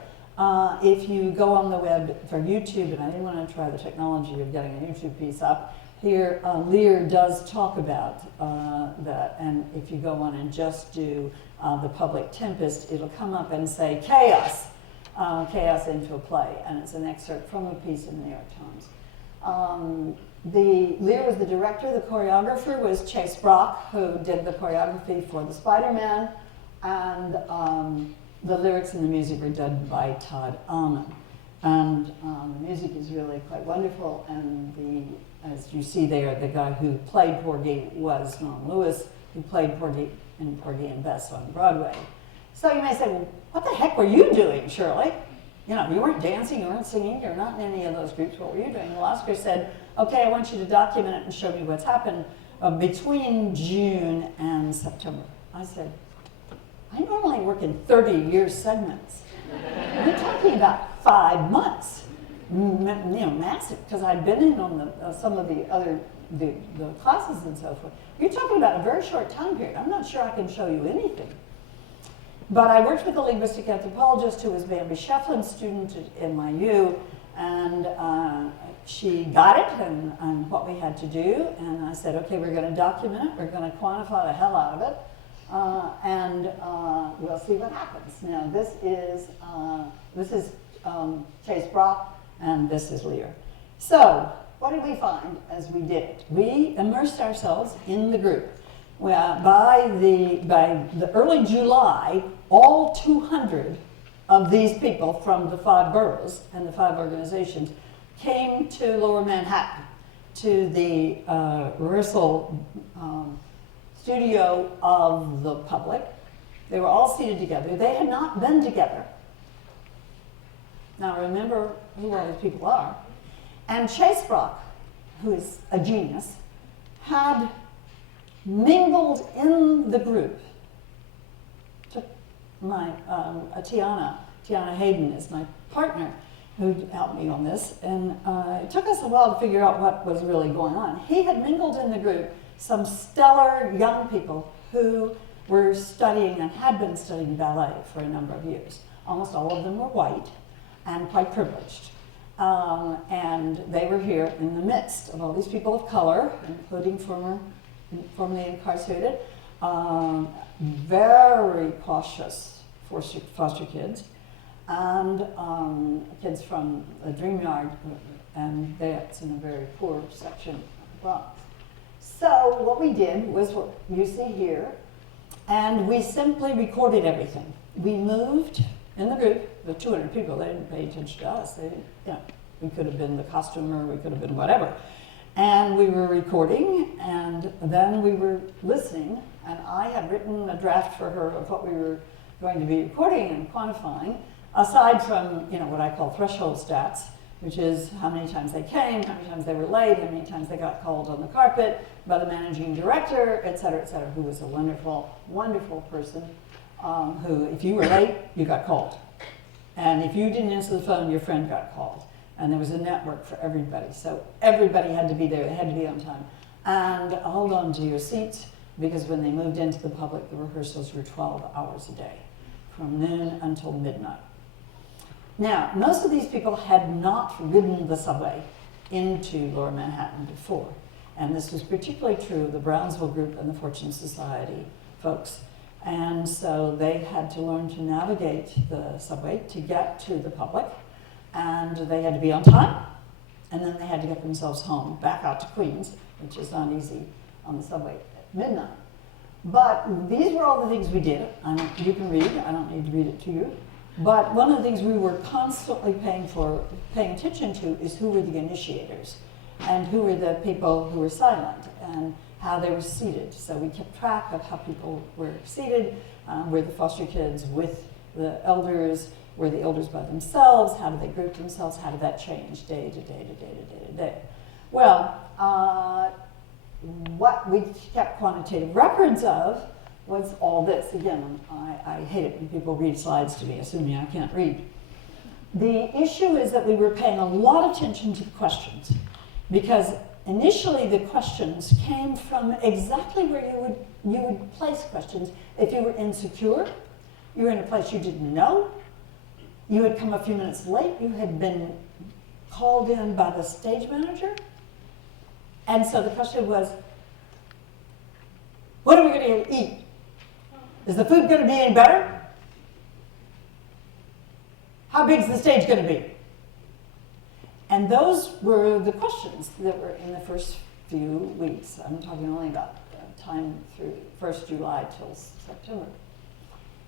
if you go on the web for YouTube, and I didn't want to try the technology of getting a YouTube piece up, here Lear does talk about that. And if you go on and just do the public Tempest, it'll come up and say chaos, chaos into a play. And it's an excerpt from a piece in the New York Times. Lear was the director. The choreographer was Chase Brock, who did the choreography for the Spider-Man, and the lyrics and the music were done by Todd Allman. And the music is really quite wonderful, and as you see there, the guy who played Porgy was Norm Lewis, who played Porgy and Bess on Broadway. So you may say, well, what the heck were you doing, Shirley? You know, you weren't dancing, you weren't singing, you're not in any of those groups. What were you doing? Well, Oscar said, okay, I want you to document it and show me what's happened between June and September. I said, I normally work in 30-year segments. We're talking about 5 months, massive, because I'd been in on some of the other the classes and so forth. You're talking about a very short time period. I'm not sure I can show you anything. But I worked with a linguistic anthropologist who was Bambi Shefflin's student at NYU, and she got it and what we had to do, and I said, okay, we're going to document it, we're going to quantify the hell out of it, and we'll see what happens. Now, this is Chase Brock, and this is Lear. So, what did we find as we did it? We immersed ourselves in the group. By the early July, all 200 of these people from the 5 boroughs and the 5 organizations came to Lower Manhattan. to the rehearsal studio of the public. They were all seated together. They had not been together. Now remember who all these people are. And Chase Brock, who is a genius, had mingled in the group. My Tiana Hayden is my partner who helped me on this, and it took us a while to figure out what was really going on. He had mingled in the group some stellar young people who were studying and had been studying ballet for a number of years. Almost all of them were white and quite privileged. And they were here in the midst of all these people of color, including formerly incarcerated, very cautious foster kids, and kids from the Dream Yard, and that's in a very poor section of the Bronx. So what we did was what you see here, and we simply recorded everything. We moved in the group, the 200 people, they didn't pay attention to us. They didn't, we could have been the costumer, we could have been whatever. And we were recording, and then we were listening, and I had written a draft for her of what we were going to be recording and quantifying, aside from, what I call threshold stats, which is how many times they came, how many times they were late, how many times they got called on the carpet by the managing director, et cetera, who was a wonderful, wonderful person, who, if you were late, you got called. And if you didn't answer the phone, your friend got called. And there was a network for everybody. So everybody had to be there, they had to be on time. And hold on to your seats, because when they moved into the public, the rehearsals were 12 hours a day, from noon until midnight. Now, most of these people had not ridden the subway into Lower Manhattan before. And this was particularly true of the Brownsville group and the Fortune Society folks. And so they had to learn to navigate the subway to get to the public. And they had to be on time. And then they had to get themselves home, back out to Queens, which is not easy on the subway at midnight. But these were all the things we did. You can read, I don't need to read it to you. But one of the things we were constantly paying attention to is who were the initiators and who were the people who were silent and how they were seated. So we kept track of how people were seated. Were the foster kids with the elders? Were the elders by themselves? How did they group themselves? How did that change day to day to day to day to day? Well, what we kept quantitative records of was all this. Again, I hate it when people read slides to me, assuming I can't read. The issue is that we were paying a lot of attention to the questions, because initially the questions came from exactly where you would place questions. If you were insecure, you were in a place you didn't know, you had come a few minutes late, you had been called in by the stage manager, and so the question was, what are we going to eat? Is the food going to be any better? How big is the stage going to be? And those were the questions that were in the first few weeks. I'm talking only about time through 1st July till September.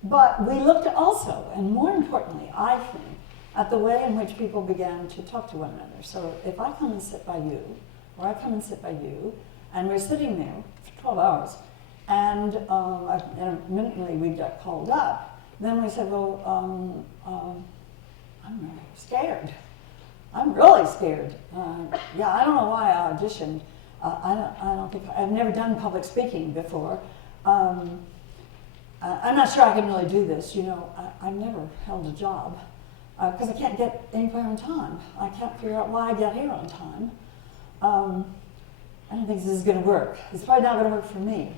But we looked also, and more importantly, I think, at the way in which people began to talk to one another. So if I come and sit by you, or I come and sit by you, and we're sitting there for 12 hours, and immediately we got called up, then we said, well, I'm really scared. I'm really scared. Yeah, I don't know why I auditioned. I don't think, I've never done public speaking before. I'm not sure I can really do this. I've never held a job because I can't get anywhere on time. I can't figure out why I got here on time. I don't think this is going to work. It's probably not going to work for me.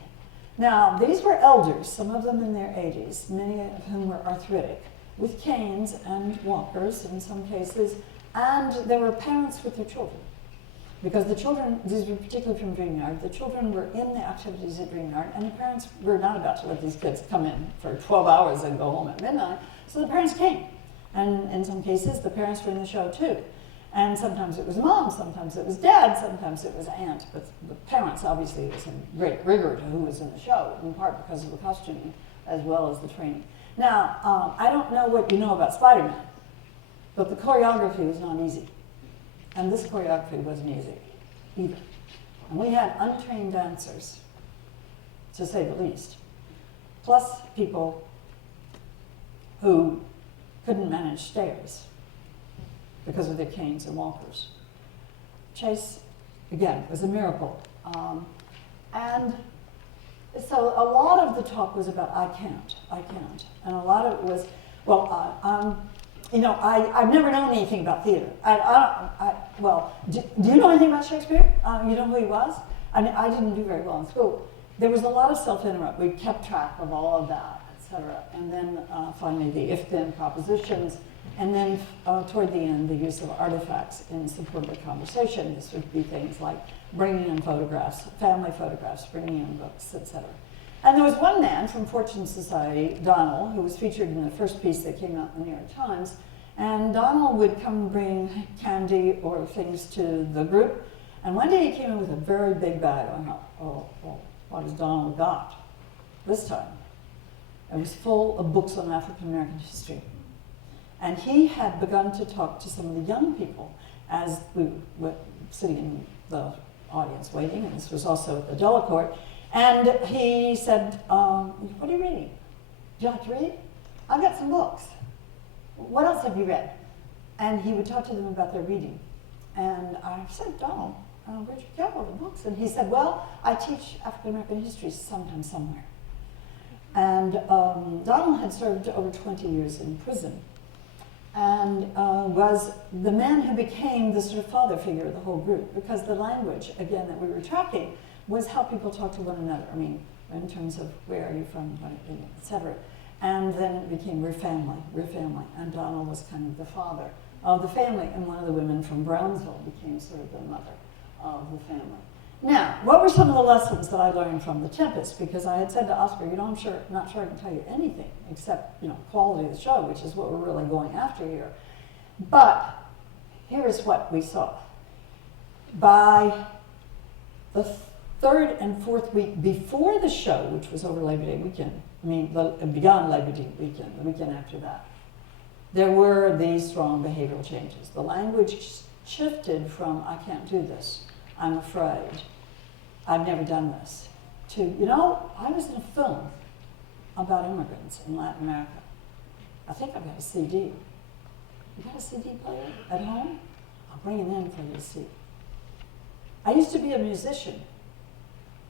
Now, these were elders, some of them in their 80s, many of whom were arthritic, with canes and walkers in some cases, and there were parents with their children. Because the children, these were particularly from Dream Yard, the children were in the activities at Dream Yard, and the parents were not about to let these kids come in for 12 hours and go home at midnight, so the parents came. And in some cases, the parents were in the show too. And sometimes it was mom, sometimes it was dad, sometimes it was aunt. But the parents, obviously, it was in great rigor to who was in the show, in part because of the costuming as well as the training. Now, I don't know what you know about Spider-Man, but the choreography was not easy. And this choreography wasn't easy. either. And we had untrained dancers, to say the least, plus people who couldn't manage stairs because of their canes and walkers. Chase, again, was a miracle. And so a lot of the talk was about I can't. And a lot of it was, I've never known anything about theater. Do you know anything about Shakespeare? You know who he was? I mean, I didn't do very well in school. There was a lot of self-interrupt. We kept track of all of that, etc. And then finally the if-then propositions. And then toward the end, the use of artifacts in support of the conversation. This would be things like bringing in photographs, family photographs, bringing in books, etc. And there was one man from Fortune Society, Donald, who was featured in the first piece that came out in the New York Times. And Donald would come bring candy or things to the group. And one day he came in with a very big bag. I thought, what has Donald got this time? It was full of books on African American history. And he had begun to talk to some of the young people as we were sitting in the audience waiting, and this was also at the Delacorte. And he said, what are you reading? Do you like to read? I've got some books. What else have you read? And he would talk to them about their reading. And I said, Donald, where'd you get all the books? And he said, well, I teach African American history sometime, somewhere. And Donald had served over 20 years in prison and was the man who became the sort of father figure of the whole group, because the language, again, that we were tracking was how people talk to one another. I mean, in terms of where are you from, etc. And then it became we're family. And Donald was kind of the father of the family, and one of the women from Brownsville became sort of the mother of the family. Now, what were some of the lessons that I learned from the Tempest? Because I had said to Oscar, I'm not sure I can tell you anything except, quality of the show, which is what we're really going after here. But here is what we saw. By the third and fourth week before the show, which was over Labor Day weekend, beyond Labor Day weekend, the weekend after that, there were these strong behavioral changes. The language shifted from, I can't do this, I'm afraid, I've never done this, to, I was in a film about immigrants in Latin America. I think I've got a CD. You got a CD player at home? I'll bring it in for you to see. I used to be a musician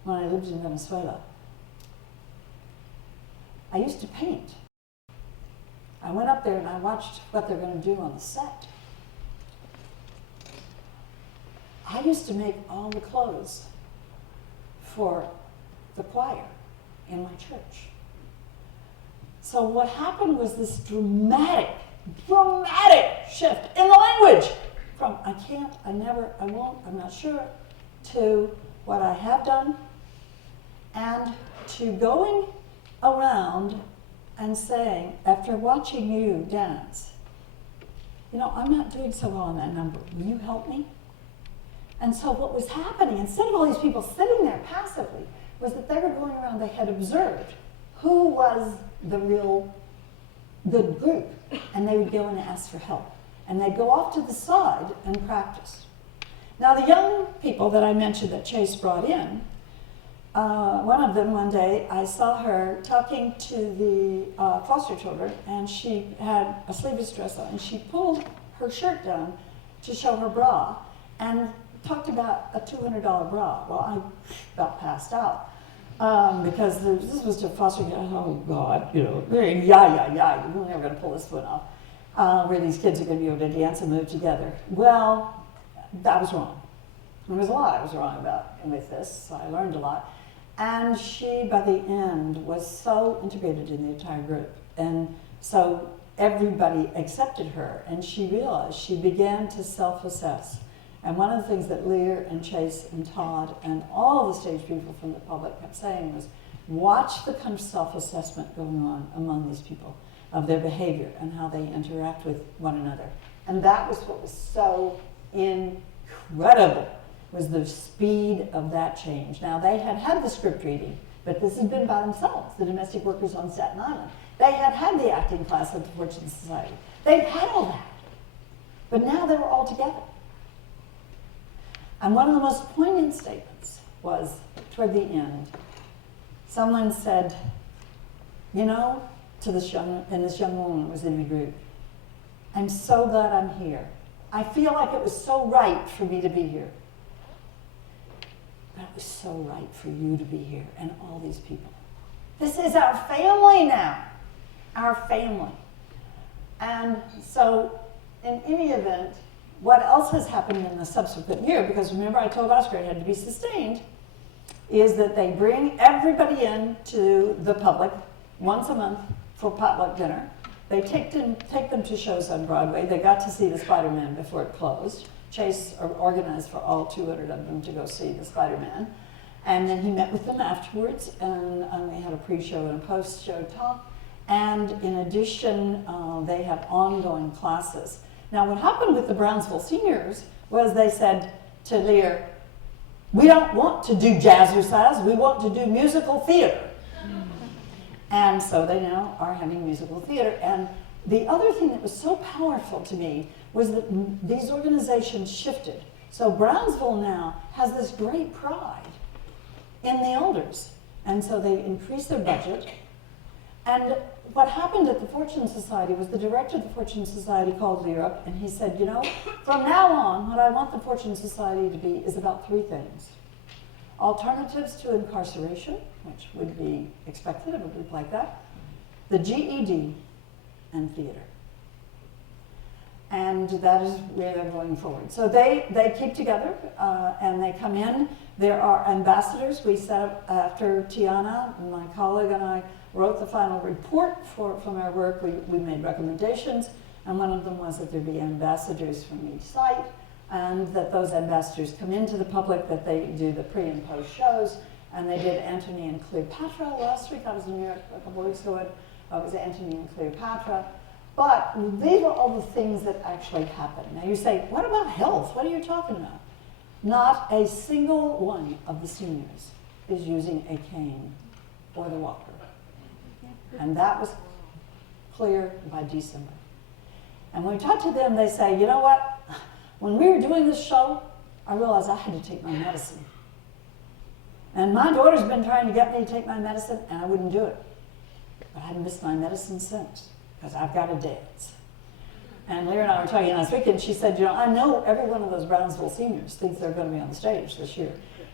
when I lived in Venezuela. I used to paint. I went up there and I watched what they're going to do on the set. I used to make all the clothes for the choir in my church. So what happened was this dramatic shift in the language from I can't, I never, I won't, I'm not sure, to what I have done, and to going around and saying, after watching you dance, I'm not doing so well on that number. Will you help me? And so what was happening, instead of all these people sitting there passively, was that they were going around, they had observed who was the real good group, and they would go and ask for help. And they'd go off to the side and practice. Now the young people that I mentioned that Chase brought in, one of them one day, I saw her talking to the foster children, and she had a sleeveless dress on, and she pulled her shirt down to show her bra, and talked about a $200 bra. Well, I about passed out because this was to foster kids. Oh God, we're never going to pull this one off. Where these kids are going to be able to dance and move together. Well, that was wrong. There was a lot I was wrong about with this, so I learned a lot. And she, by the end, was so integrated in the entire group, and so everybody accepted her, and she realized, she began to self-assess. And one of the things that Lear and Chase and Todd and all the stage people from the public kept saying was, watch the kind of self-assessment going on among these people of their behavior and how they interact with one another. And that was what was so incredible, was the speed of that change. Now, they had had the script reading, but this had been by themselves, the domestic workers on Staten Island. They had had the acting class at the Fortune Society. They'd had all that. But now they were all together. And one of the most poignant statements was, toward the end, someone said, you know, to this young woman who was in the group, I'm so glad I'm here. I feel like it was so right for me to be here. But it was so right for you to be here and all these people. This is our family now, our family. And so, in any event, what else has happened in the subsequent year, because remember I told Oscar it had to be sustained, is that they bring everybody in to the public once a month for potluck dinner. They take them to shows on Broadway. They got to see the Spider-Man before it closed. Chase organized for all 200 of them to go see the Spider-Man. And then he met with them afterwards, and they had a pre-show and a post-show talk. And in addition, they had ongoing classes. Now, what happened with the Brownsville seniors was they said to Lear, we don't want to do jazzercise, we want to do musical theater. And so they now are having musical theater. And the other thing that was so powerful to me was that these organizations shifted. So Brownsville now has this great pride in the elders. And so they increased their budget. And what happened at the Fortune Society was the director of the Fortune Society called Lear up and he said, you know, from now on, what I want the Fortune Society to be is about three things. Alternatives to incarceration, which would be expected of a group like that, the GED, and theater. And that is where they're going forward. So they keep together and they come in. There are ambassadors. We set up, after Tiana, my colleague and I wrote the final report from our work, we made recommendations, and one of them was that there be ambassadors from each site, and that those ambassadors come into the public, that they do the pre and post shows, and they did Antony and Cleopatra last week. I was in New York a couple weeks ago, and it was Antony and Cleopatra. But these are all the things that actually happen. Now you say, what about health? What are you talking about? Not a single one of the seniors is using a cane or the walker. And that was clear by December. And when we talked to them, they say, you know what? When we were doing this show, I realized I had to take my medicine. And my daughter's been trying to get me to take my medicine, and I wouldn't do it. But I haven't missed my medicine since, because I've got to dance. And Lear and I were talking last week, and she said, you know, I know every one of those Brownsville seniors thinks they're going to be on the stage this year.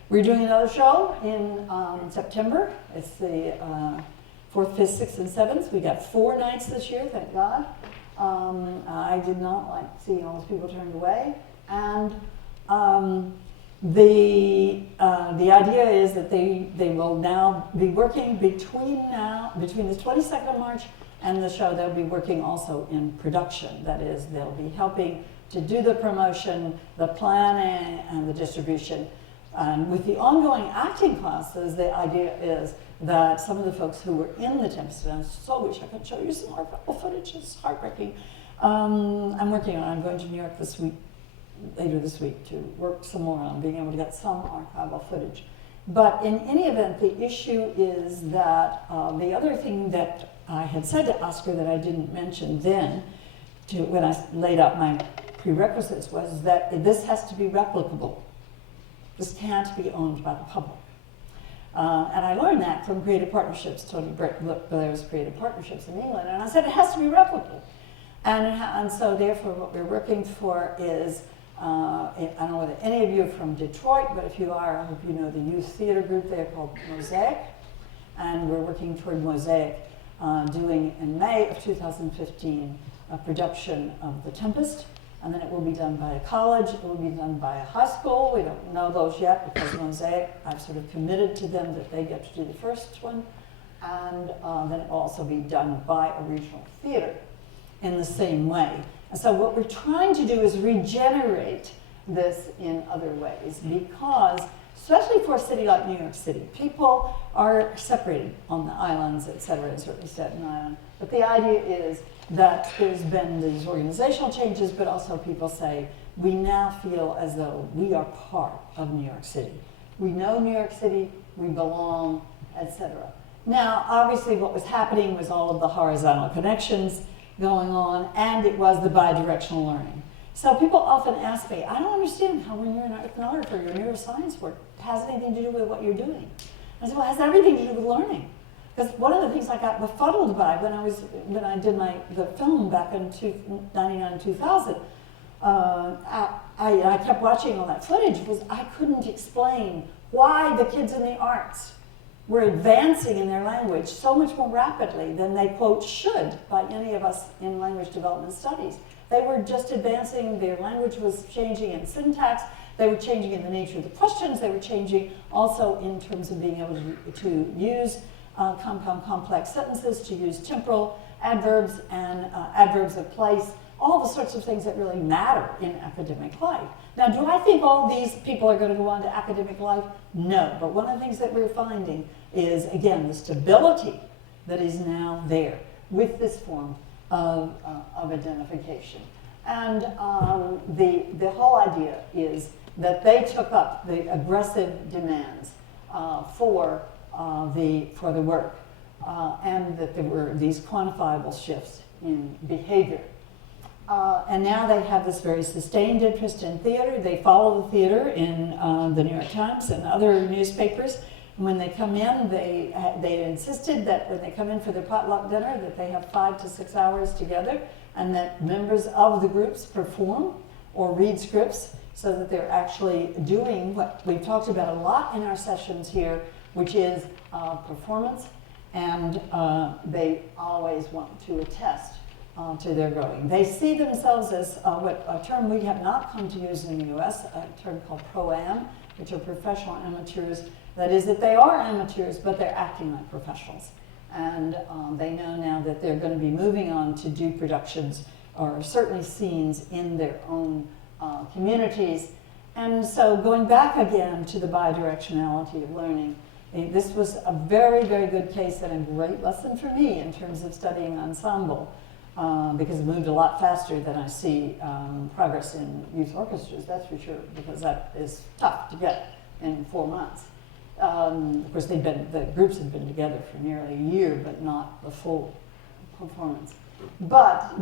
We're doing another show in September. It's the 4th, 5th, 6th, and 7th. We got 4 nights this year, thank God. I did not like seeing all those people turned away. And the idea is that they will now be working between the 22nd of March and the show. They'll be working also in production. That is, they'll be helping to do the promotion, the planning, and the distribution. With the ongoing acting classes, the idea is that some of the folks who were in the Tempest, and I so wish I could show you some archival footage, it's heartbreaking. I'm going to New York later this week to work some more on being able to get some archival footage. But in any event, the issue is that the other thing that I had said to Oscar that I didn't mention then, when I laid out my prerequisites, was that this has to be replicable. This can't be owned by the public. And I learned that from Creative Partnerships. Tony Blair's Creative Partnerships in England. And I said, it has to be replicable. And so therefore what we're working for is, I don't know whether any of you are from Detroit, but if you are, I hope you know the youth theater group there called Mosaic. And we're working toward Mosaic doing in May of 2015 a production of The Tempest. And then it will be done by a college, it will be done by a high school. We don't know those yet because Mosaic, I've sort of committed to them that they get to do the first one. And then it will also be done by a regional theater in the same way. And so what we're trying to do is regenerate this in other ways because, especially for a city like New York City, people are separated on the islands, et cetera, and certainly Staten Island. But the idea is that there's been these organizational changes, but also people say, we now feel as though we are part of New York City. We know New York City, we belong, etc. Now, obviously what was happening was all of the horizontal connections going on, and it was the bidirectional learning. So people often ask me, I don't understand how when you're an ethnographer, your neuroscience work has anything to do with what you're doing. I said, well, it has everything to do with learning. Because one of the things I got befuddled by when I did the film back in 99, 2000, I kept watching all that footage, was I couldn't explain why the kids in the arts were advancing in their language so much more rapidly than they, quote, should by any of us in language development studies. They were just advancing, their language was changing in syntax, they were changing in the nature of the questions, they were changing also in terms of being able to use compound complex sentences, to use temporal adverbs and adverbs of place, all the sorts of things that really matter in academic life. Now, do I think all these people are going to go on to academic life? No, but one of the things that we're finding is, again, the stability that is now there with this form of identification. And the whole idea is that they took up the aggressive demands for the work, and that there were these quantifiable shifts in behavior. And now they have this very sustained interest in theater. They follow the theater in the New York Times and other newspapers. When they come in, they insisted that when they come in for their potluck dinner, that they have 5 to 6 hours together, and that members of the groups perform or read scripts, so that they're actually doing what we've talked about a lot in our sessions here, which is performance, and they always want to attest to their growing. They see themselves as a term we have not come to use in the US, a term called pro-am, which are professional amateurs. That is that they are amateurs, but they're acting like professionals. And they know now that they're going to be moving on to do productions, or certainly scenes in their own communities. And so going back again to the bidirectionality of learning, this was a very, very good case and a great lesson for me in terms of studying ensemble, because it moved a lot faster than I see progress in youth orchestras, that's for sure, because that is tough to get in 4 months. Of course, the groups had been together for nearly a year, but not the full performance. But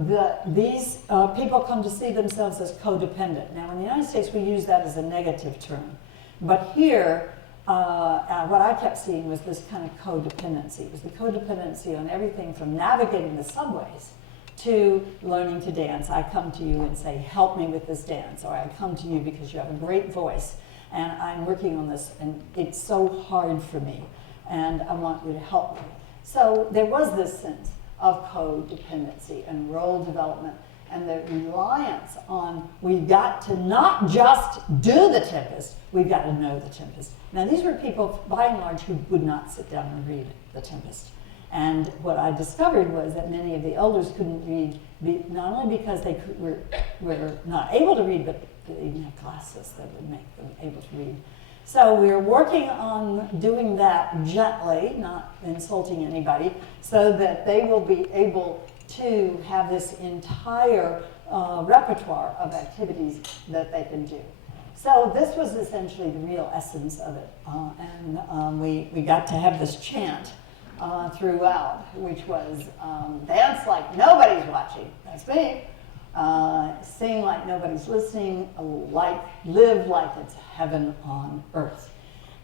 these people come to see themselves as codependent. Now, in the United States, we use that as a negative term. But here, what I kept seeing was this kind of codependency. It was the codependency on everything from navigating the subways to learning to dance. I come to you and say, help me with this dance, or I come to you because you have a great voice, and I'm working on this, and it's so hard for me, and I want you to help me. So there was this sense of codependency and role development, and the reliance on, we've got to not just do the Tempest, we've got to know the Tempest. Now, these were people, by and large, who would not sit down and read the Tempest. And what I discovered was that many of the elders couldn't read, not only because they were not able to read, but they didn't have glasses that would make them able to read. So we're working on doing that gently, not insulting anybody, so that they will be able to have this entire repertoire of activities that they can do. So this was essentially the real essence of it. And we got to have this chant throughout, which was dance like nobody's watching, that's me, sing like nobody's listening, live like it's heaven on earth.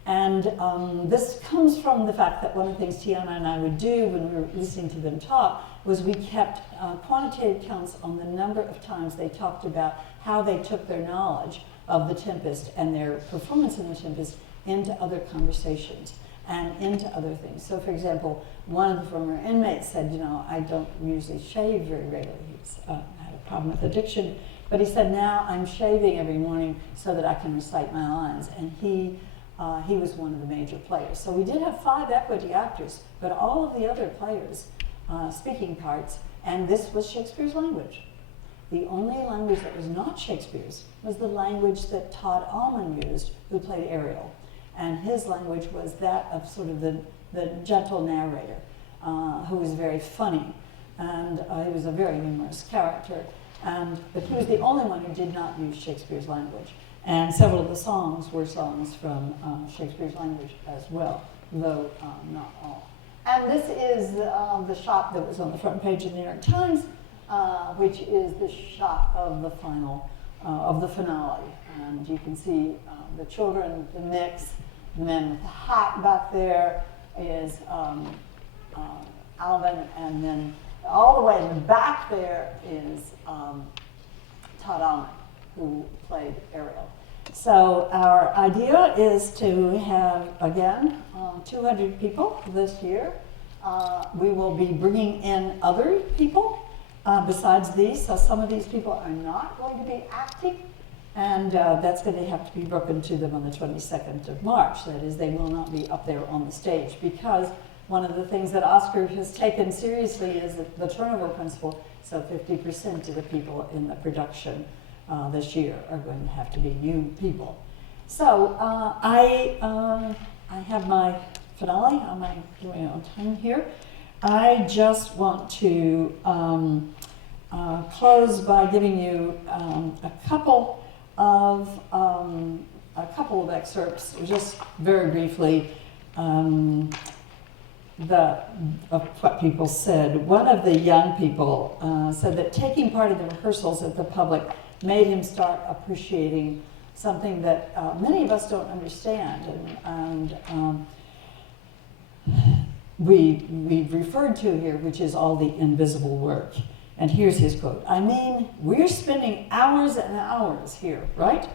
And this comes from the fact that one of the things Tiana and I would do when we were listening to them talk was we kept quantitative counts on the number of times they talked about how they took their knowledge of the Tempest and their performance in the Tempest into other conversations and into other things. So, for example, one of the former inmates said, I don't usually shave very regularly. He had a problem with addiction, but he said, now I'm shaving every morning so that I can recite my lines. And he was one of the major players. So we did have 5 equity actors, but all of the other players, speaking parts, and this was Shakespeare's language. The only language that was not Shakespeare's was the language that Todd Allman used, who played Ariel. And his language was that of sort of the gentle narrator, who was very funny. And he was a very humorous character. But he was the only one who did not use Shakespeare's language. And several of the songs were songs from Shakespeare's language as well, though not all. And this is the shot that was on the front page of the New York Times, which is the shot of the final of the finale. And you can see the children, the mix, and then with the hat back there is Alvin, and then all the way in the back there is Todd Allen, who played Ariel. So our idea is to have, again, 200 people this year. We will be bringing in other people besides these, so some of these people are not going to be acting, and that's going to have to be broken to them on the 22nd of March. That is, they will not be up there on the stage, because one of the things that Oscar has taken seriously is the turnover principle, so 50% of the people in the production this year are going to have to be new people. So I have my finale on my time here. I just want to close by giving you a couple of excerpts, just very briefly, of what people said. One of the young people said that taking part in the rehearsals at the public made him start appreciating something that many of us don't understand, and we've referred to here, which is all the invisible work. And here's his quote: "I mean, we're spending hours and hours here, right?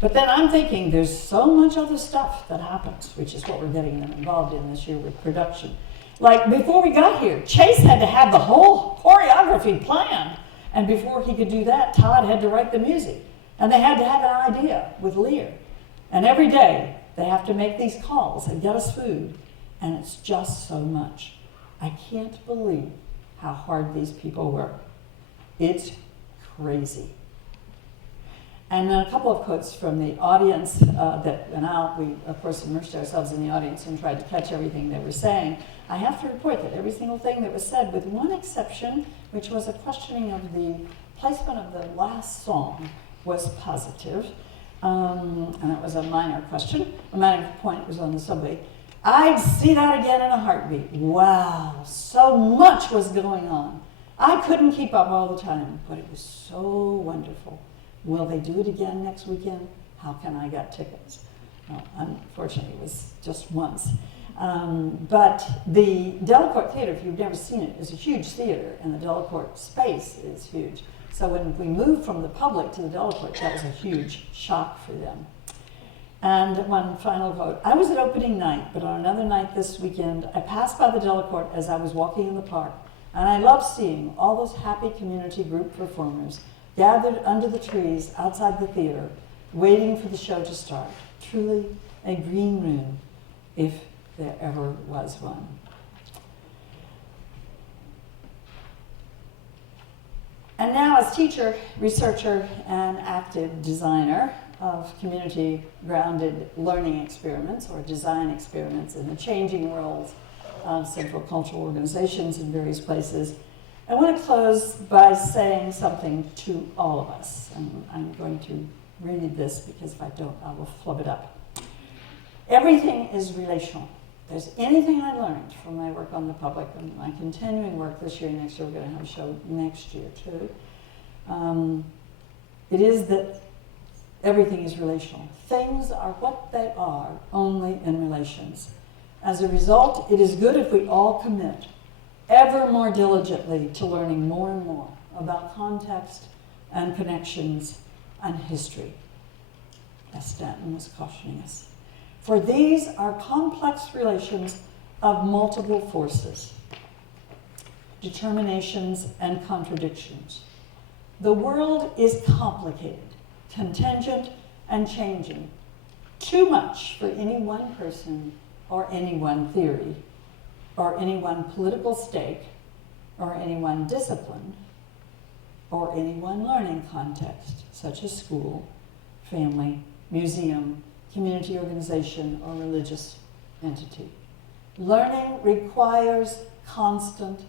But then I'm thinking there's so much other stuff that happens," which is what we're getting them involved in this year with production. Like before we got here, Chase had to have the whole choreography planned. And before he could do that, Todd had to write the music. And they had to have an idea with Lear. And every day, they have to make these calls and get us food. And it's just so much. I can't believe how hard these people work. It's crazy. And then a couple of quotes from the audience that went out. We, of course, immersed ourselves in the audience and tried to catch everything they were saying. I have to report that every single thing that was said, with one exception, which was a questioning of the placement of the last song, was positive. And it was a minor question. A minor point was on the subway. I'd see that again in a heartbeat. Wow, so much was going on. I couldn't keep up all the time, but it was so wonderful. Will they do it again next weekend? How can I get tickets? Well, unfortunately, it was just once. But the Delacorte Theater, if you've never seen it, is a huge theater, and the Delacorte space is huge. So when we moved from the public to the Delacorte, that was a huge shock for them. And one final quote: "I was at opening night, but on another night this weekend, I passed by the Delacorte as I was walking in the park, and I loved seeing all those happy community group performers gathered under the trees outside the theater, waiting for the show to start. Truly a green room, if there ever was one." And now, as teacher, researcher, and active designer of community-grounded learning experiments or design experiments in the changing roles of central cultural organizations in various places, I want to close by saying something to all of us. And I'm going to read this, because if I don't, I will flub it up. Everything is relational. If there's anything I learned from my work on the public and my continuing work this year and next year, we're going to have a show next year too, it is that everything is relational. Things are what they are, only in relations. As a result, it is good if we all commit ever more diligently to learning more and more about context and connections and history, as Stanton was cautioning us. For these are complex relations of multiple forces, determinations, and contradictions. The world is complicated, contingent, and changing. Too much for any one person or any one theory, or any one political stake, or any one discipline, or any one learning context, such as school, family, museum, community organization, or religious entity. Learning requires constant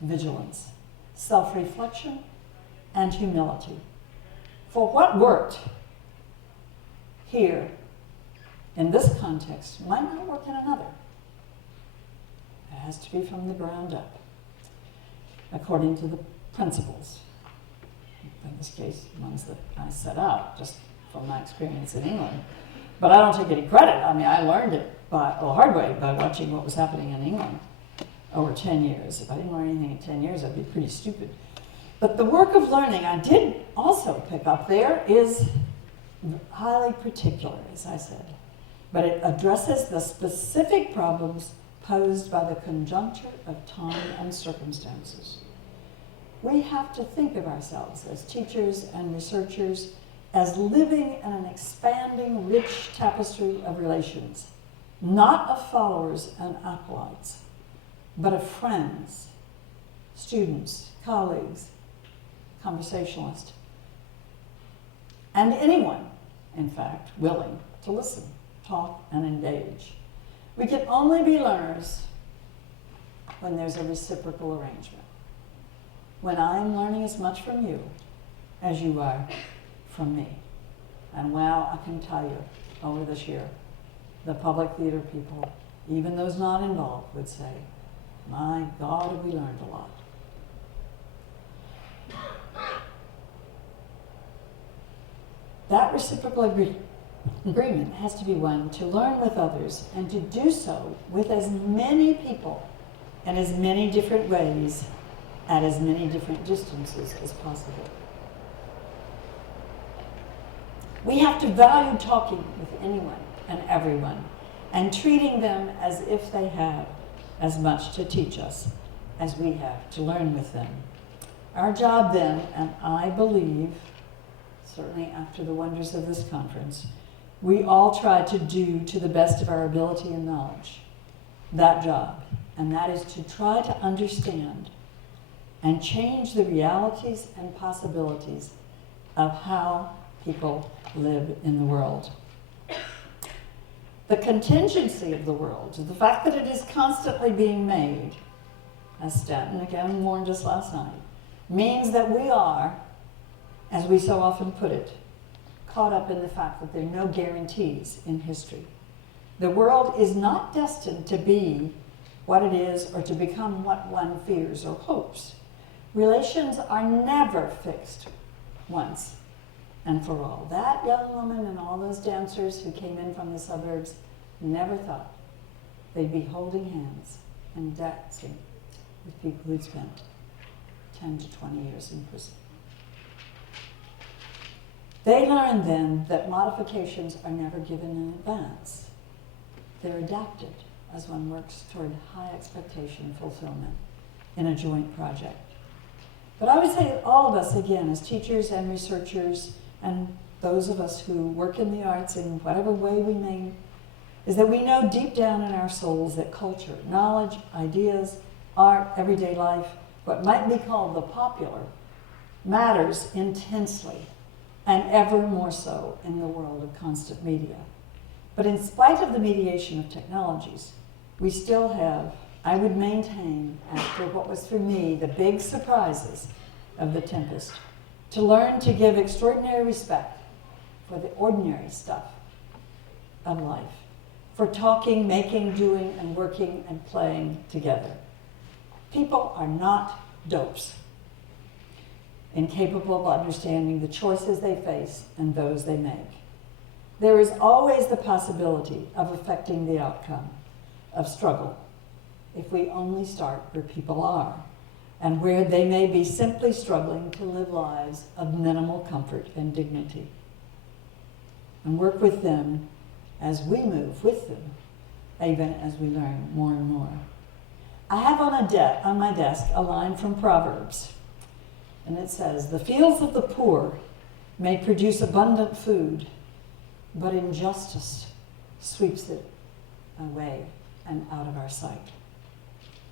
vigilance, self-reflection, and humility. For what worked here in this context might not work in another. It has to be from the ground up, according to the principles. this case, ones that I set up, just from my experience in England. But I don't take any credit. I mean, I learned it the hard way by watching what was happening in England over 10 years. If I didn't learn anything in 10 years, I'd be pretty stupid. But the work of learning I did also pick up there is highly particular, as I said. But it addresses the specific problems posed by the conjuncture of time and circumstances. We have to think of ourselves as teachers and researchers as living in an expanding, rich tapestry of relations, not of followers and acolytes, but of friends, students, colleagues, conversationalists, and anyone, in fact, willing to listen, talk, and engage. We can only be learners when there's a reciprocal arrangement. When I'm learning as much from you as you are from me. And wow, I can tell you, over this year, the public theater people, even those not involved, would say, my God, have we learned a lot. That reciprocal agreement has to be one to learn with others and to do so with as many people in as many different ways at as many different distances as possible. We have to value talking with anyone and everyone and treating them as if they have as much to teach us as we have to learn with them. Our job then, and I believe, certainly after the wonders of this conference, we all try to do to the best of our ability and knowledge that job, and that is to try to understand and change the realities and possibilities of how people live in the world. The contingency of the world, the fact that it is constantly being made, as Stanton again warned us last night, means that we are, as we so often put it, caught up in the fact that there are no guarantees in history. The world is not destined to be what it is or to become what one fears or hopes. Relations are never fixed once and for all. That young woman and all those dancers who came in from the suburbs never thought they'd be holding hands and dancing with people who'd spent 10 to 20 years in prison. They learned then that modifications are never given in advance. They're adapted as one works toward high expectation fulfillment in a joint project. But I would say that all of us, again, as teachers and researchers, and those of us who work in the arts in whatever way we may, is that we know deep down in our souls that culture, knowledge, ideas, art, everyday life, what might be called the popular, matters intensely, and ever more so in the world of constant media. But in spite of the mediation of technologies, we still have, I would maintain, after what was for me the big surprises of the Tempest, to learn to give extraordinary respect for the ordinary stuff of life, for talking, making, doing, and working and playing together. People are not dopes, incapable of understanding the choices they face and those they make. There is always the possibility of affecting the outcome of struggle if we only start where people are and where they may be simply struggling to live lives of minimal comfort and dignity, and work with them as we move with them, even as we learn more and more. I have on my desk a line from Proverbs, and it says, "The fields of the poor may produce abundant food, but injustice sweeps it away and out of our sight."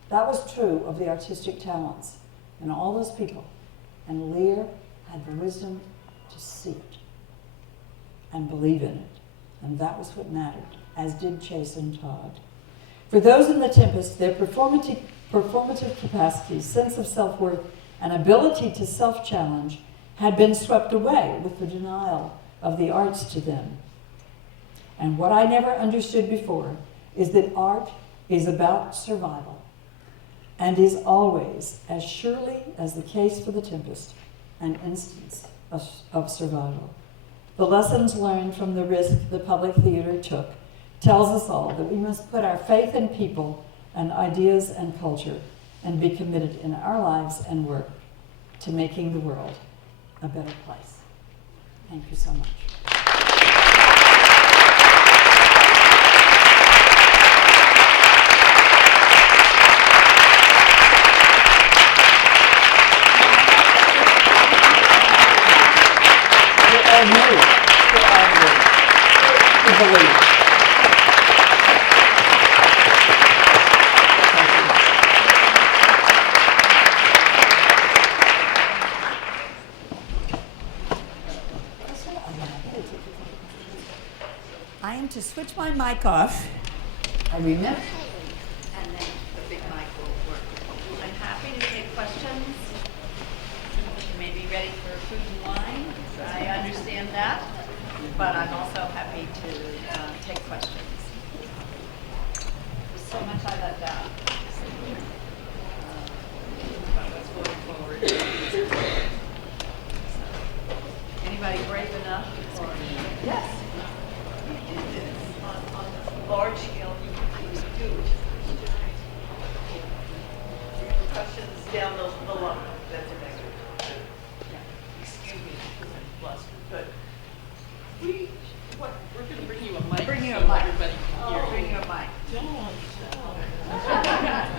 That was true of the artistic talents and all those people, and Lear had the wisdom to see it and believe in it, and that was what mattered, as did Chase and Todd. For those in the Tempest, their performative capacity, sense of self-worth, and ability to self-challenge had been swept away with the denial of the arts to them. And what I never understood before is that art is about survival and is always, as surely as the case for the Tempest, an instance of survival. The lessons learned from the risk the public theater took tells us all that we must put our faith in people and ideas and culture and be committed in our lives and work to making the world a better place. Thank you so much. I am to switch my mic off. I remember. And then the big mic will work. I'm happy to take questions. You may be ready for food and wine. I understand that. But I'm also happy to take questions. There's so much I left out. But let's move forward. Anybody brave enough? Yes. On a large scale, you do it. Questions down below. That's an extra. Excuse me, because I'm flustered, but we're going to bring you a mic. Bring you a mic. Everybody can hear. Bring you a mic.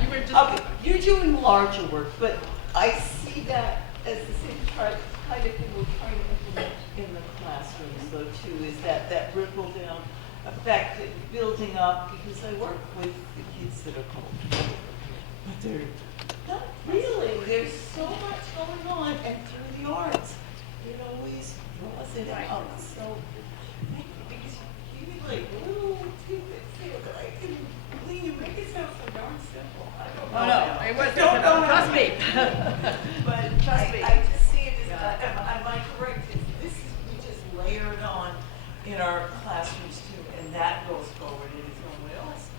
You were just. You're doing larger work, but I see that as the same kind of thing we're trying to implement in the classrooms, though, too, is that ripple down effect and building up, because I work with the kids that are called, but they're not really. There's so much going on, and through the arts, it always draws it out. So, thank you, because you give me like little tidbits there that I can glean. You make it sound so darn simple. I don't know. Oh, no, it was Don't know. trust me. But Trust me. I just see it as, am I correct? This is, we just layered on in our classrooms too, and that goes forward in its own way also.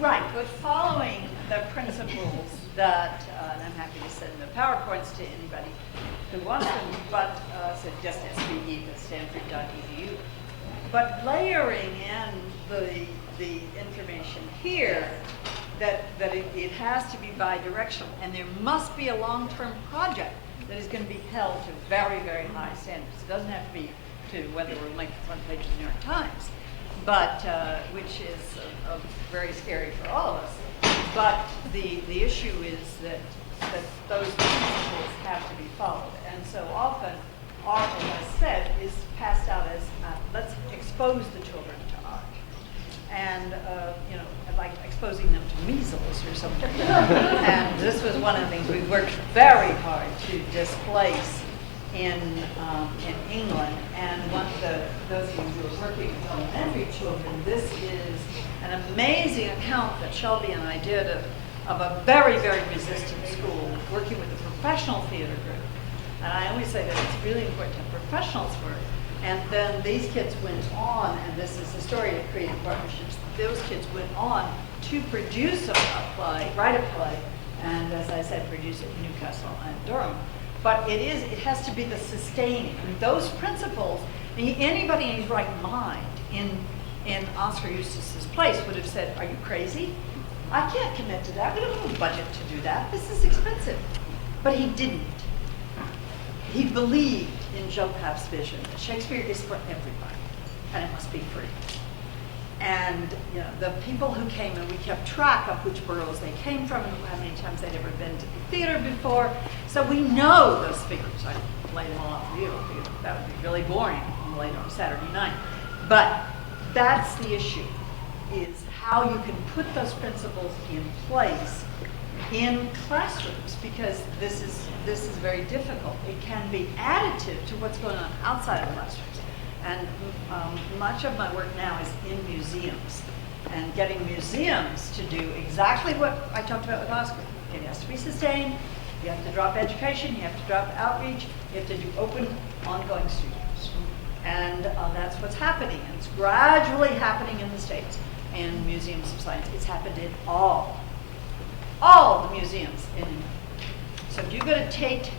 Right, but following the principles that, and I'm happy to send the PowerPoints to anybody who wants them, but so just SVE@stanford.edu. But layering in the information here that it has to be bi-directional, and there must be a long-term project that is going to be held to very, very high standards. It doesn't have to be to whether we'll make the front page of the New York Times, but which is very scary for all of us. But the issue is that those principles have to be followed, and so often art, as I said, is passed out as let's expose the children to art, and like exposing them to measles or something. And this was one of the things we worked very hard to displace in England. And those of you who are working with elementary children, this is an amazing account that Shelby and I did of a very, very resistant school working with a professional theater group. And I always say that it's really important to have professionals work. And then these kids went on, and this is the story of creative partnerships. Those kids went on to produce a play, write a play, and as I said, produce it in Newcastle and Durham. But it has to be the sustaining. I mean, those principles, anybody in his right mind in Oscar Eustace's place would have said, are you crazy? I can't commit to that. We don't have a budget to do that. This is expensive. But he didn't. He believed in Joe Papp's vision that Shakespeare is for everybody, and it must be free. And the people who came, and we kept track of which boroughs they came from and how many times they'd ever been to the theater before. So we know those figures. I laid them all out for you. That would be really boring late on Saturday night. But that's the issue, is how you can put those principles in place in classrooms, because this is very difficult. It can be additive to what's going on outside of classrooms. And much of my work now is in museums, and getting museums to do exactly what I talked about with Oscar. It has to be sustained. You have to drop education. You have to drop outreach. You have to do open, ongoing studios. And that's what's happening. And it's gradually happening in the States in museums of science. It's happened in all the museums in England. So if you go to Tate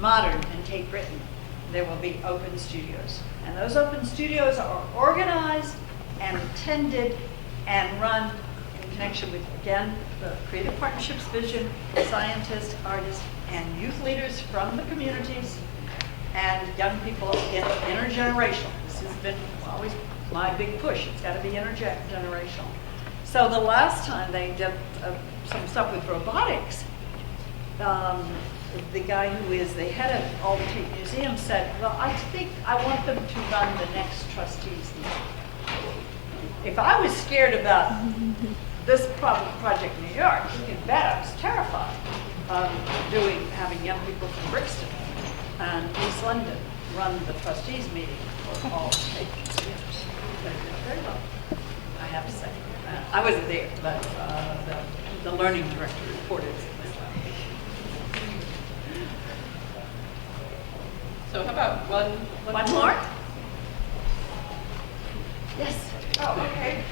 Modern and Cape Breton, there will be open studios. And those open studios are organized and attended and run in connection with, again, the Creative Partnerships vision, scientists, artists, and youth leaders from the communities, and young people intergenerational. This has been always my big push. It's got to be intergenerational. So the last time they did some stuff with robotics, the guy who is the head of all the Tate Museums said, well, I think I want them to run the next trustees meeting. If I was scared about this project in New York, you can bet I was terrified of having young people from Brixton and East London run the trustees meeting for all Tate Museums. They did very well, I have to say. I wasn't there, but the learning director reported it. So how about One more? Yes. Oh, okay.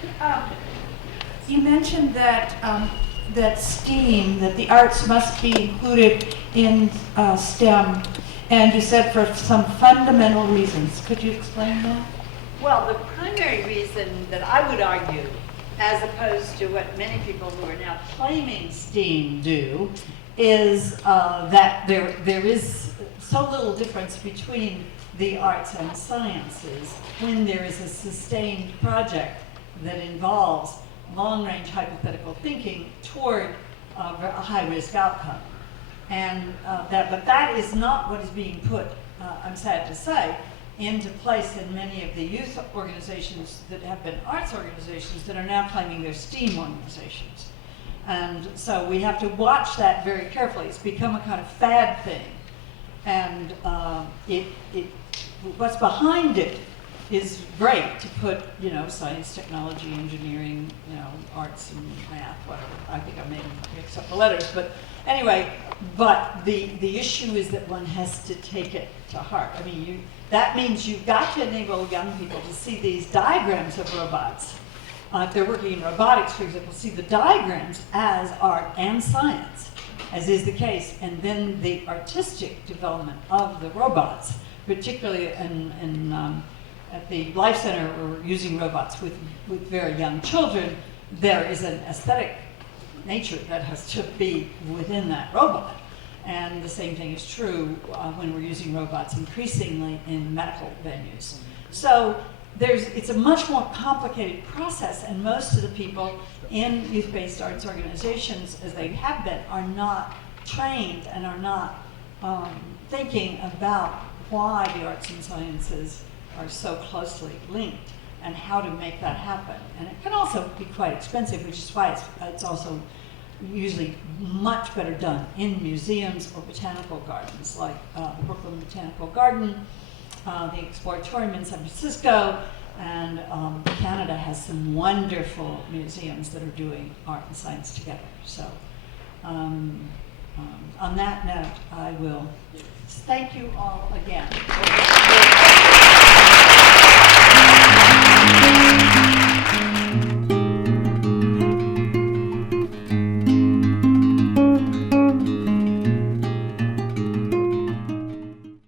You mentioned that that STEAM, that the arts must be included in STEM, and you said for some fundamental reasons. Could you explain that? Well, the primary reason that I would argue, as opposed to what many people who are now claiming STEAM do, is that there is so little difference between the arts and sciences when there is a sustained project that involves long-range hypothetical thinking toward a high-risk outcome. And but that is not what is being put, I'm sad to say, into place in many of the youth organizations that have been arts organizations that are now claiming they're STEAM organizations. And so we have to watch that very carefully. It's become a kind of fad thing. And what's behind it is great to put, science, technology, engineering, arts and math, whatever. I think I made them mix up the letters, but anyway, but the issue is that one has to take it to heart. I mean, that means you've got to enable young people to see these diagrams of robots. If they're working in robotics, for example, see the diagrams as art and science, as is the case, and then the artistic development of the robots, particularly at the Life Center, we're using robots with very young children. There is an aesthetic nature that has to be within that robot. And the same thing is true when we're using robots increasingly in medical venues. So it's a much more complicated process, and most of the people in youth-based arts organizations, as they have been, are not trained and are not thinking about why the arts and sciences are so closely linked and how to make that happen. And it can also be quite expensive, which is why it's also usually much better done in museums or botanical gardens, like the Brooklyn Botanical Garden, the Exploratorium in San Francisco, and Canada has some wonderful museums that are doing art and science together. So on that note, I will thank you all again.